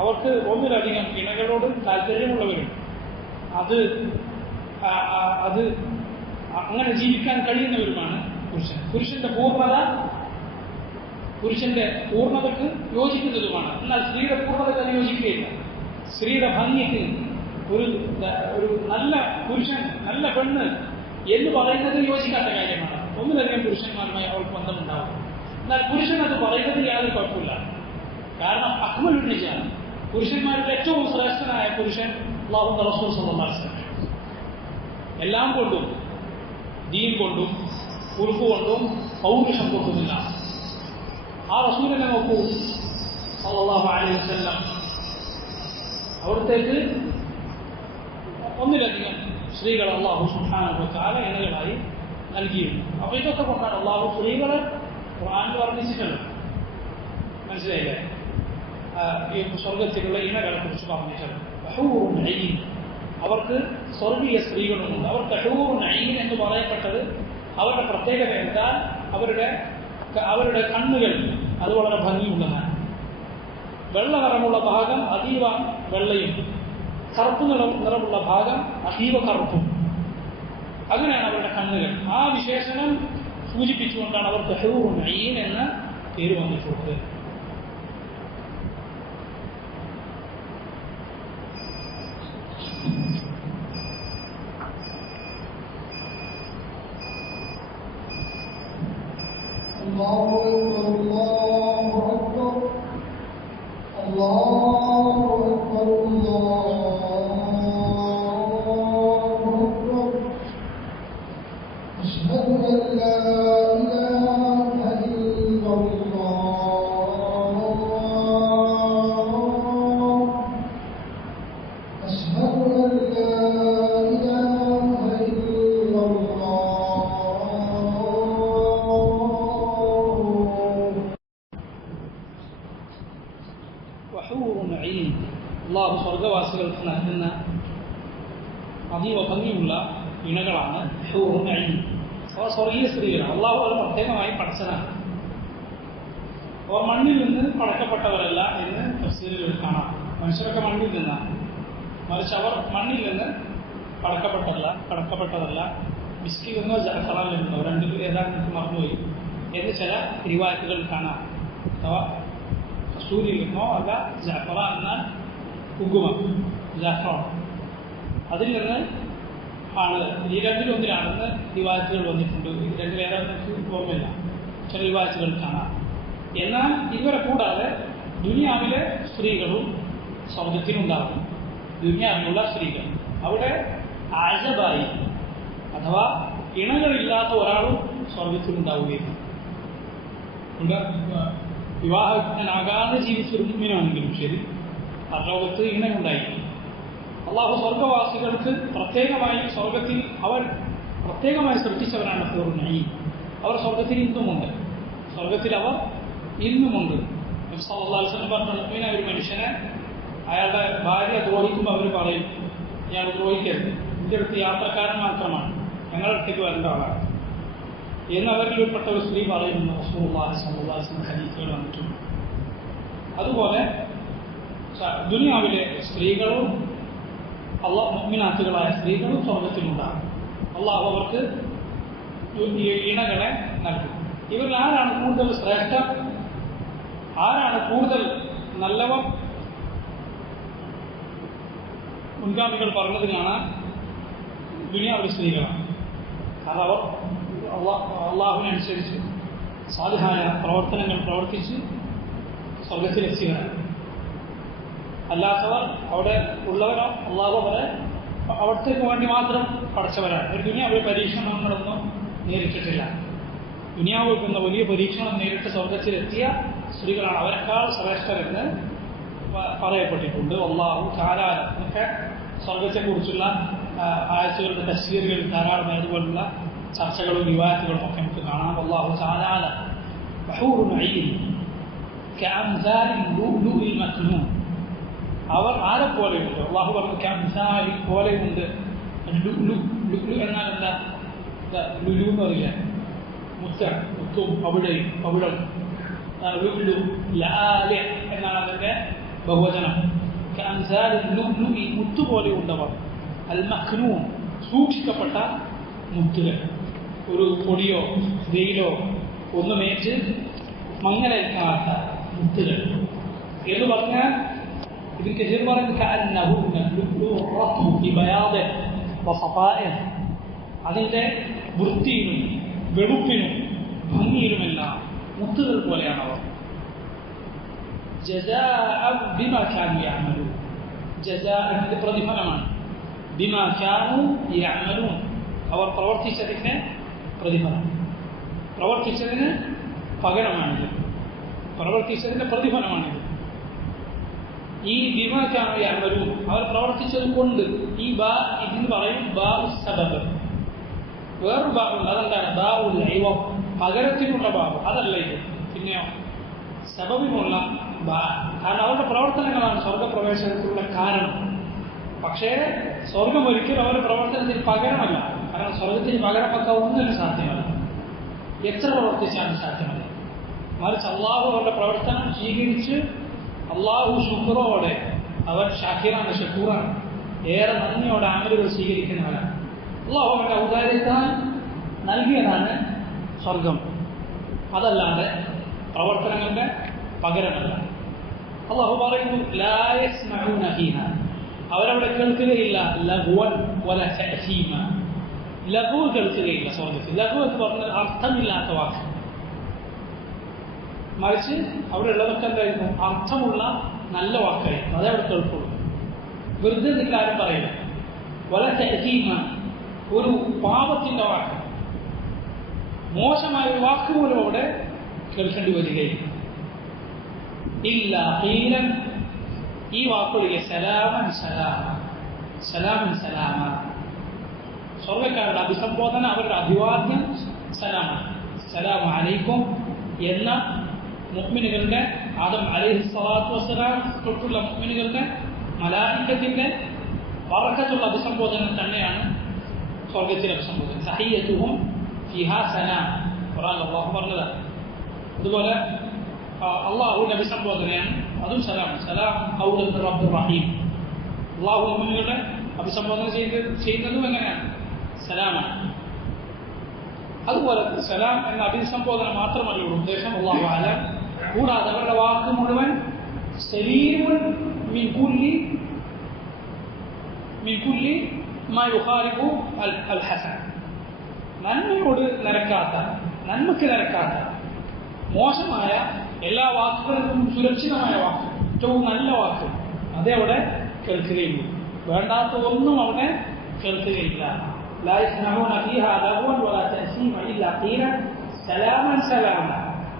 അവർക്ക് ഒന്നിലധികം ഇണകളോട് താല്പര്യമുള്ളവരും അത് അങ്ങനെ ജീവിക്കാൻ കഴിയുന്നവരുമാണ് പുരുഷൻ. പുരുഷന്റെ പൂർണ്ണതയ്ക്ക് യോജിക്കുന്നതുമാണ്. എന്നാൽ സ്ത്രീയുടെ പൂർണ്ണതയ്ക്ക് അത് യോജിക്കുകയില്ല. സ്ത്രീയുടെ ഭംഗിക്ക് ഒരു നല്ല പുരുഷൻ, നല്ല പെണ്ണ് എന്ന് പറയുന്നത് യോജിക്കാത്ത കാര്യമാണ്. ഒന്നിലധികം പുരുഷന്മാരുമായി അവൾക്ക് ബന്ധമുണ്ടാവും. എന്നാൽ പുരുഷൻ അത് പറയുന്നത് യാതൊരു കുഴപ്പമില്ല. കാരണം അക്മലുൻ റിജാൽ, പുരുഷന്മാരിൽ ഏറ്റവും ശ്രേഷ്ഠനായ പുരുഷൻ അല്ലാഹുവിന്റെ റസൂൽ സല്ലല്ലാഹു അലൈഹി വസല്ലം. എല്ലാം കൊണ്ടും, ദീൻ കൊണ്ടും ഉറുഫ് കൊണ്ടും പൗരുഷം കൊണ്ടുമില്ല. ആ റസൂലിനെ നോക്കൂ സല്ലല്ലാഹു അലൈഹി വസല്ലം. അവിടത്തേക്ക് ഒന്നിലധികം സ്ത്രീകൾ അല്ലാഹു സുബ്ഹാനഹു വ തആല ഇണകളായി നൽകിയിരുന്നു. അപ്പോൾ ഇതൊക്കെ കൊണ്ടാണ് അല്ലാഹു സ്ത്രീകളെ ഖുർആനിൽ വർണ്ണിച്ചിട്ടുള്ളത്. മനസ്സിലായില്ലേ? ഈ സ്വർഗത്തിലുള്ള ഇണകളെ കുറിച്ച് പറഞ്ഞിട്ടുണ്ട്. ഹൂറുൻ ഐൻ, അവർക്ക് സ്വർഗീയ സ്ത്രീകളുമുണ്ട്. അവർക്ക് ഹൂറുൻ ഐൻ എന്ന് പറയപ്പെട്ടത് അവരുടെ പ്രത്യേകത എന്താൽ അവരുടെ കണ്ണുകൾ അത് വളരെ ഭംഗിയുള്ളതാണ്. വെള്ള നിറമുള്ള ഭാഗം അതീവ വെള്ളയും കറുപ്പ് നിറമുള്ള ഭാഗം അതീവ കറുപ്പും. അങ്ങനെയാണ് അവരുടെ കണ്ണുകൾ. ആ വിശേഷണം സൂചിപ്പിച്ചുകൊണ്ടാണ് അവർക്ക് ഹൂറുൻ ഐൻ എന്ന പേര് വന്നിട്ടുള്ളത്. അള്ളാഹു സ്വർഗവാസികൾക്ക് നൽകുന്ന അതീവ ഭംഗിയുള്ള ഇണകളാണ് ഹൂറുൻ ഐൻ. അവർ സ്വർഗീയ സ്ത്രീകളാണ്. അള്ളാഹു അവർ പ്രത്യേകമായി പഠിച്ചതാണ്. അവർ മണ്ണിൽ നിന്ന് പടക്കപ്പെട്ടവരല്ല എന്ന് തഫ്സീറുകളിൽ കാണാം. മനുഷ്യരൊക്കെ മണ്ണിൽ നിന്നാണ്, മറിച്ച് അവർ മണ്ണിൽ നിന്ന് പടക്കപ്പെട്ടതല്ല. മിസ്കിൽ നിന്നോ ജഅഫറാനിൽ നിന്നോ, രണ്ടിൽ ഏതാണ്ട് എനിക്ക് മറന്നുപോയി എന്ന് ചില റിവായത്തുകൾ കാണാം. അഥവാ കസ്തൂരിയിൽ നിന്നോ അല്ല, ജഅഫറാൻ എന്നാൽ കുങ്കുമം, ജാഫ്രോൺ, അതിൽ നിന്ന് ആണ്. ഈ രണ്ടിലൊന്നിലാണെന്ന് റിവായത്തുകൾ വന്നിട്ടുണ്ട്. രണ്ടിലേതാണെന്ന് എനിക്ക് ഓർമ്മയില്ല, ചില റിവായത്തുകൾ കാണാം. എന്നാൽ ഇവരെ കൂടാതെ ദുനിയാവിലെ സ്ത്രീകളും സ്വർഗത്തിലുണ്ടാകും. ദുനിയാവിലുള്ള സ്ത്രീകൾ അവിടെ ആജബായി അഥവാ ഇണകളില്ലാത്ത ഒരാളും സ്വർഗത്തിലുണ്ടാവുകയില്ല. വിവാഹത്തിനാകാതെ ജീവിച്ചൊരു മുഅ്മിനാണെങ്കിലും ശരി, പരലോകത്ത് ഇണയുണ്ടായിരിക്കും. അള്ളാഹു സ്വർഗവാസികൾക്ക് പ്രത്യേകമായി സ്വർഗത്തിൽ അവർ പ്രത്യേകമായി സൃഷ്ടിച്ചവരാണ് ഹൂറുൻ ഐൻ. അവർ സ്വർഗത്തിൽ ഇന്നുമുണ്ട്. സ്വർഗത്തിൽ അവർ ഇന്നുമുണ്ട്. നബി സല്ലല്ലാഹു അലൈഹി വസല്ലം പറഞ്ഞ മുഅ്മിനായ ഒരു മനുഷ്യനെ അയാളുടെ ഭാര്യ ദ്രോഹിക്കുമ്പോൾ അവർ പറയും, ഇയാൾ ദ്രോഹിക്കരുത്, എൻ്റെ അടുത്ത് യാത്രക്കാരൻ മാത്രമാണ്, ഞങ്ങളുടെ അടുത്തേക്ക് വരേണ്ട ആളാണ് എന്ന് അവരിൽ ഉൾപ്പെട്ട ഒരു സ്ത്രീ പറയുന്നു. റസൂലുള്ളാഹി സ്വല്ലല്ലാഹു അലൈഹി വസല്ലം ഹദീസുകൾ വന്നിട്ടുണ്ട്. അതുപോലെ ദുനിയാവിലെ സ്ത്രീകളും മുഅ്മിനാത്തുകളായ സ്ത്രീകളും സ്വർഗത്തിലുണ്ടാകും. അള്ളാഹു അവർക്ക് ഇണകളെ നൽകും. ഇവരിൽ ആരാണ് കൂടുതൽ ശ്രേഷ്ഠ, ആരാണ് കൂടുതൽ നല്ലവർ? മുൻഗാമികൾ പറഞ്ഞത് കാണാൻ ദുനിയാവിലെ സ്ത്രീകളാണ്. കാരണം അവർ അള്ളാഹുവിനനുസരിച്ച് സാലിഹായ പ്രവർത്തനങ്ങൾ പ്രവർത്തിച്ച് സ്വർഗത്തിലെത്തിയവരാണ്. അല്ലാത്തവർ അവിടെ ഉള്ളവരോ അള്ളാഹു അവരെ അവിടത്തേക്ക് വേണ്ടി മാത്രം പഠിച്ചവരാണ്. ഒരു ദുനിയാവിലെ പരീക്ഷണങ്ങളൊന്നും നേരിട്ടിട്ടില്ല. ദുനിയാവ് വെക്കുന്ന വലിയ പരീക്ഷണം നേരിട്ട് സ്വർഗത്തിലെത്തിയ സ്ത്രീകളാണ് അവരെക്കാൾ ശ്രേഷ്ഠരെന്ന് പറയപ്പെട്ടിട്ടുണ്ട്. അള്ളാഹു ധാരാളം എന്നൊക്കെ സ്വർഗത്തെക്കുറിച്ചുള്ള ആയത്തുകളുടെ തഫ്സീറുകൾ ധാരാളമായി അതുപോലുള്ള ചർച്ചകളും റിവായത്തുകളും ഒക്കെ നമുക്ക് കാണാം. അള്ളാഹു ധാരാളം ഹൂറുൻ ഐൻ കഅംസാലിൽ ലുഅ്ലുഇൽ മക്നൂൻ, അവർ ആരെ പോലെയുണ്ട്? അള്ളാഹു പറഞ്ഞു കഅംസാലിൽ പോലെയുണ്ട്. ലുഅ്ലു എന്നാൽ എന്താ? ലുലു എന്ന് പറയില്ല, മുത്തും അവിടെയും പവിഴം. ലുഅ്ലു ലആലി എന്നാണ് അതിൻ്റെ ബഹുവചനം. കഅംസാലിൽ ലുഅ്ലുഇ മുത്തുപോലെയുണ്ടവർ. അൽ മക്നൂൻ സൂക്ഷിക്കപ്പെട്ട മുത്തുകൾ. ഒരു പൊടിയോ വെയിലോ ഒന്നുമേറ്റ് മങ്ങലേൽക്കാത്ത മുത്തുകൾ എന്ന് പറഞ്ഞാൽ ഇബ്നു കസീർ പറയുന്നത് കഅന്നഹുന്ന ലുഅ്ലുഉർ റത്ബു ഫി ബയാദിഹി വസഫാഇഹി, അതിൻ്റെ വൃത്തിയിലും വെളുപ്പിനും ഭംഗിയിലുമെല്ലാം മുത്തുകൾ പോലെയാണ് അവർ. ജസാഅൻ ബിമാ കാനൂ യഅമലൂൻ, ജസാഅന്റെ പ്രതിഫലമാണ്. ബിമാ കാനൂ യഅമലൂൻ, അവർ പ്രവർത്തിച്ചതിൻ്റെ പ്രതിഫലം, പ്രവർത്തിച്ചതിന് പകരമാണിത്, പ്രവർത്തിച്ചതിൻ്റെ പ്രതിഫലമാണിത്. ഈ ബിമാ കാനൂ യഅമലൂൻ അവർ പ്രവർത്തിച്ചത് കൊണ്ട്, ഈ ബാ ഇതിന് പറയും ബാ സബബ്. വേറൊരു ബാബുണ്ട്, അതെന്താണ്? ബാഉൽ ഇവദ്, പകരത്തിനുള്ള ബാബ്. അതല്ല ഇത്. പിന്നെയോ സബബിനുള്ള ബാ. കാരണം അവരുടെ പ്രവർത്തനങ്ങളാണ് സ്വർഗപ്രവേശനത്തിനുള്ള കാരണം. പക്ഷേ സ്വർഗം ഒരിക്കലും അവരുടെ പ്രവർത്തനത്തിന് പകരമല്ല. കാരണം സ്വർഗത്തിന് പകരം വെക്കാൻ ഒന്നിനും സാധ്യമല്ല, എത്ര പ്രവർത്തിച്ചാലും സാധ്യമല്ല. മറിച്ച് അള്ളാഹു അവരുടെ പ്രവർത്തനം സ്വീകരിച്ച് അള്ളാഹു ശുക്രോടെ, അവൻ ഷാക്കിറാണ്, ഷക്കൂറാണ്, ഏറെ നന്ദിയോടെ അമലുകൾ സ്വീകരിക്കുന്നവനാണ്. അള്ളാഹു അവന്റെ ഔദാര്യത്താൽ നൽകിയതാണ് സ്വർഗം, അതല്ലാതെ പ്രവർത്തനങ്ങളുടെ പകരമല്ല. അള്ളാഹു പറയുന്നു ലാ യസ്മഊന ഫീഹാ, അവരവിടെ കേൾക്കുകയില്ല ലഗ്വൻ വല തഅസീമ, ലഘു കേൾക്കുകയില്ല സ്വർഗത്തിൽ. ലഘു എന്ന് പറഞ്ഞാൽ അർത്ഥമില്ലാത്ത വാക്ക്, മറിച്ച് അവിടെ ഉള്ളതൊക്കെ എന്തായിരുന്നു? അർത്ഥമുള്ള നല്ല വാക്കായിരുന്നു. അതേ അവിടെ കേൾക്കുള്ളൂ. വെറുതെ നിങ്ങൾ ആരും പറയില്ല. വല തഅസീമ, ഒരു പാപത്തിന്റെ വാക്ക്, മോശമായ ഒരു വാക്ക് പോലും അവിടെ കേൾക്കേണ്ടി വരികയില്ല. ഇല്ല ഖീലൻ, ഈ വാക്കുകളിലെ സലാമൻ സലാമ, സലാമൻ സലാമ, സ്വർഗക്കാരുടെ അഭിസംബോധന, അവരുടെ അഭിവാദ്യം സലാമാണ്. സലാമു അലൈക്കും എന്ന മുഅ്മിനുകളുടെ, ആദം അലൈഹിസ്സലാത്തു വസ്സലാം തൊട്ടുള്ള മുഅ്മിനുകളുടെ, മലായികത്തിന്റെ ബറക്കത്തുള്ള അഭിസംബോധന തന്നെയാണ് സ്വർഗത്തിലെ അഭിസംബോധന. തഹിയ്യത്തുഹും ഫിഹാ സലാം, ഖുർആൻ അല്ലാഹു പറഞ്ഞതാണ്. അതുപോലെ അള്ളാഹുവിന്റെ അഭിസംബോധനയാണ്, അതും സലാം. സലാം ഖൗലൻ മിർ റബ്ബിർ റഹീം. അള്ളാഹു മുഅ്മിനുകളുടെ അഭിസംബോധന ചെയ്യുന്നതും എങ്ങനെയാണ്? സലാമാണ്. അതുപോലെ സലാം എന്ന അഭിസംബോധന മാത്രമല്ല ഉദ്ദേശം, അല്ലാഹു അലം. കൂടാതെ അവരുടെ വാക്ക് മുഴുവൻ സലീമുൻ മിൻ കുല്ലി മാ യുഖാലിബു അൽ ഹസൻ, നന്മയോട് നിരക്കാത്ത, നന്മയ്ക്ക് നിരക്കാത്ത മോശമായ എല്ലാ വാക്കുകൾക്കും സുരക്ഷിതമായ വാക്ക്, ഏറ്റവും നല്ല വാക്ക് അതേ അവിടെ കേൾക്കുകയുള്ളൂ. വേണ്ടാത്ത ഒന്നും അവിടെ കേൾക്കുകയില്ല. ലാ യസ്മഊന ഫീഹാ ലഗ്വൻ വലാ തഅസീമ ഇല്ലാ ഖീലൻ സലാമൻ സലാമ.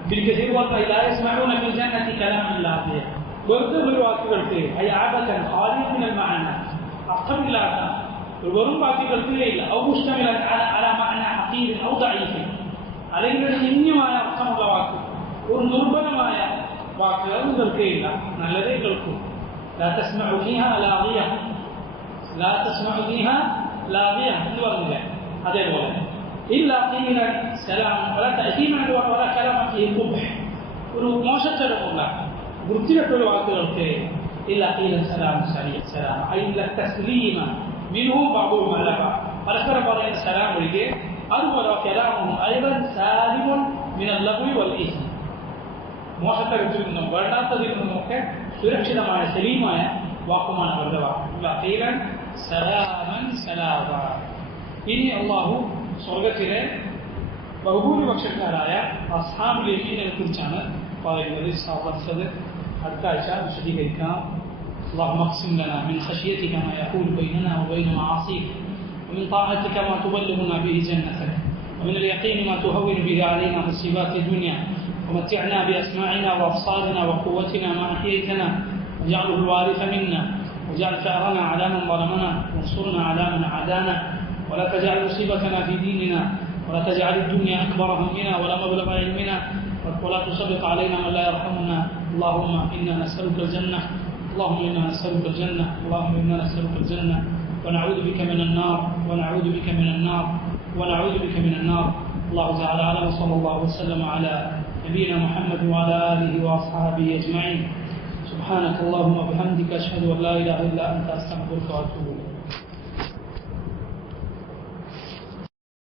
ഇബ്നു കസീർ പറഞ്ഞു ലാ യസ്മഊന ഫിൽ ജന്നതി കലാമൻ ലാഹിയ, വെറുതെ ഒരു വാക്ക് കേൾക്കുകയില്ല. അയ് ആബതൻ ഖാലിൻ മിനൽ മഅന, അർത്ഥമില്ലാത്ത ഒരു വെറും വാക്ക് കേൾക്കുകയില്ല. ഔ മുസ്തമിലൻ അലാ മഅന ഹഖീർ ഔ ദഈഫ്, അല്ലെങ്കിൽ ഒരു നിന്ദ്യമായ അർത്ഥമുള്ള വാക്ക്, ഒരു ദുർബലമായ വാക്കുകൾ കേൾക്കുകയില്ല, നല്ലതേ കേൾക്കൂ. ലാ തസ്മഉ ഫീഹാ ലാഗിയ, ലാ തസ്മഉ ഫീഹാ ലാഗിയ എന്ന് പറഞ്ഞില്ലേ, അതേപോലെ ഇല്ലാ ഖീലൻ സലാം വലാ തഅസീമ വലാ കലാമ ഫീഹി ഖുബ്ഹ്, ഒരു മോശത്തരമുള്ള വൃത്തികെട്ടൊരു വാക്ക് കേൾക്കുകയില്ല. ഇല്ലാ ഖീലൻ സലാം സലാം ഐ ല തസ്ലീമ മിൻഹും ബഅദുഹും അലാ ബഅദ്, പരസ്പരം പറയുന്ന സലാം ഒഴികെ. അതുപോലെ കലാമുഹും അയ്ദൻ സാലിമുൻ മിനൽ ലഗ്വി വൽ ഇസ്മ, മോശത്തരത്തിൽ നിന്നും വേണ്ടാത്തതിൽ നിന്നുമൊക്കെ സുരക്ഷിതമായ സലീമായ വാക്കുമാണ് അവരുടെ വാക്ക്. സലാമൻ സലാമ. ഇനി അള്ളാഹു സ്വർഗത്തിലെ ബഹുഭൂരിപക്ഷക്കാരായ അസ്ഹാബുൽ യമീനെ കുറിച്ചാണ് പറയുന്നത്. അടുത്ത ആഴ്ച വിശദീകരിക്കാം. اللهم اقسم لنا من خشيتك ما يحول بيننا وبين معاصيك ومن طاعتك ما تبلغنا به جنتك ومن اليقين ما تهون به علينا مصيبات الدنيا ومتعنا بأسماعنا وأبصارنا وقوتنا ما أحييتنا واجعله الوارث منا واجعل ثأرنا على من ظلمنا وانصرنا على من عادانا ولا تجعل مصيبتنا في ديننا ولا تجعل الدنيا أكبر همنا ولا مبلغ علمنا ولا تسلط علينا من لا يرحمنا. اللهم إنا نسألك الجنة، اللهم إنا نسألك الجنة، اللهم إنا نسألك الجنة ونعوذ بك من النار، ونعوذ بك من النار، ونعوذ بك من النار. الله تعالى أعلم، وصلى الله وسلم على نبينا محمد وعلى آله وأصحابه أجمعين. سبحانك اللهم وبحمدك أشهد أن لا إله إلا أنت أستغفرك وأتوب إليك.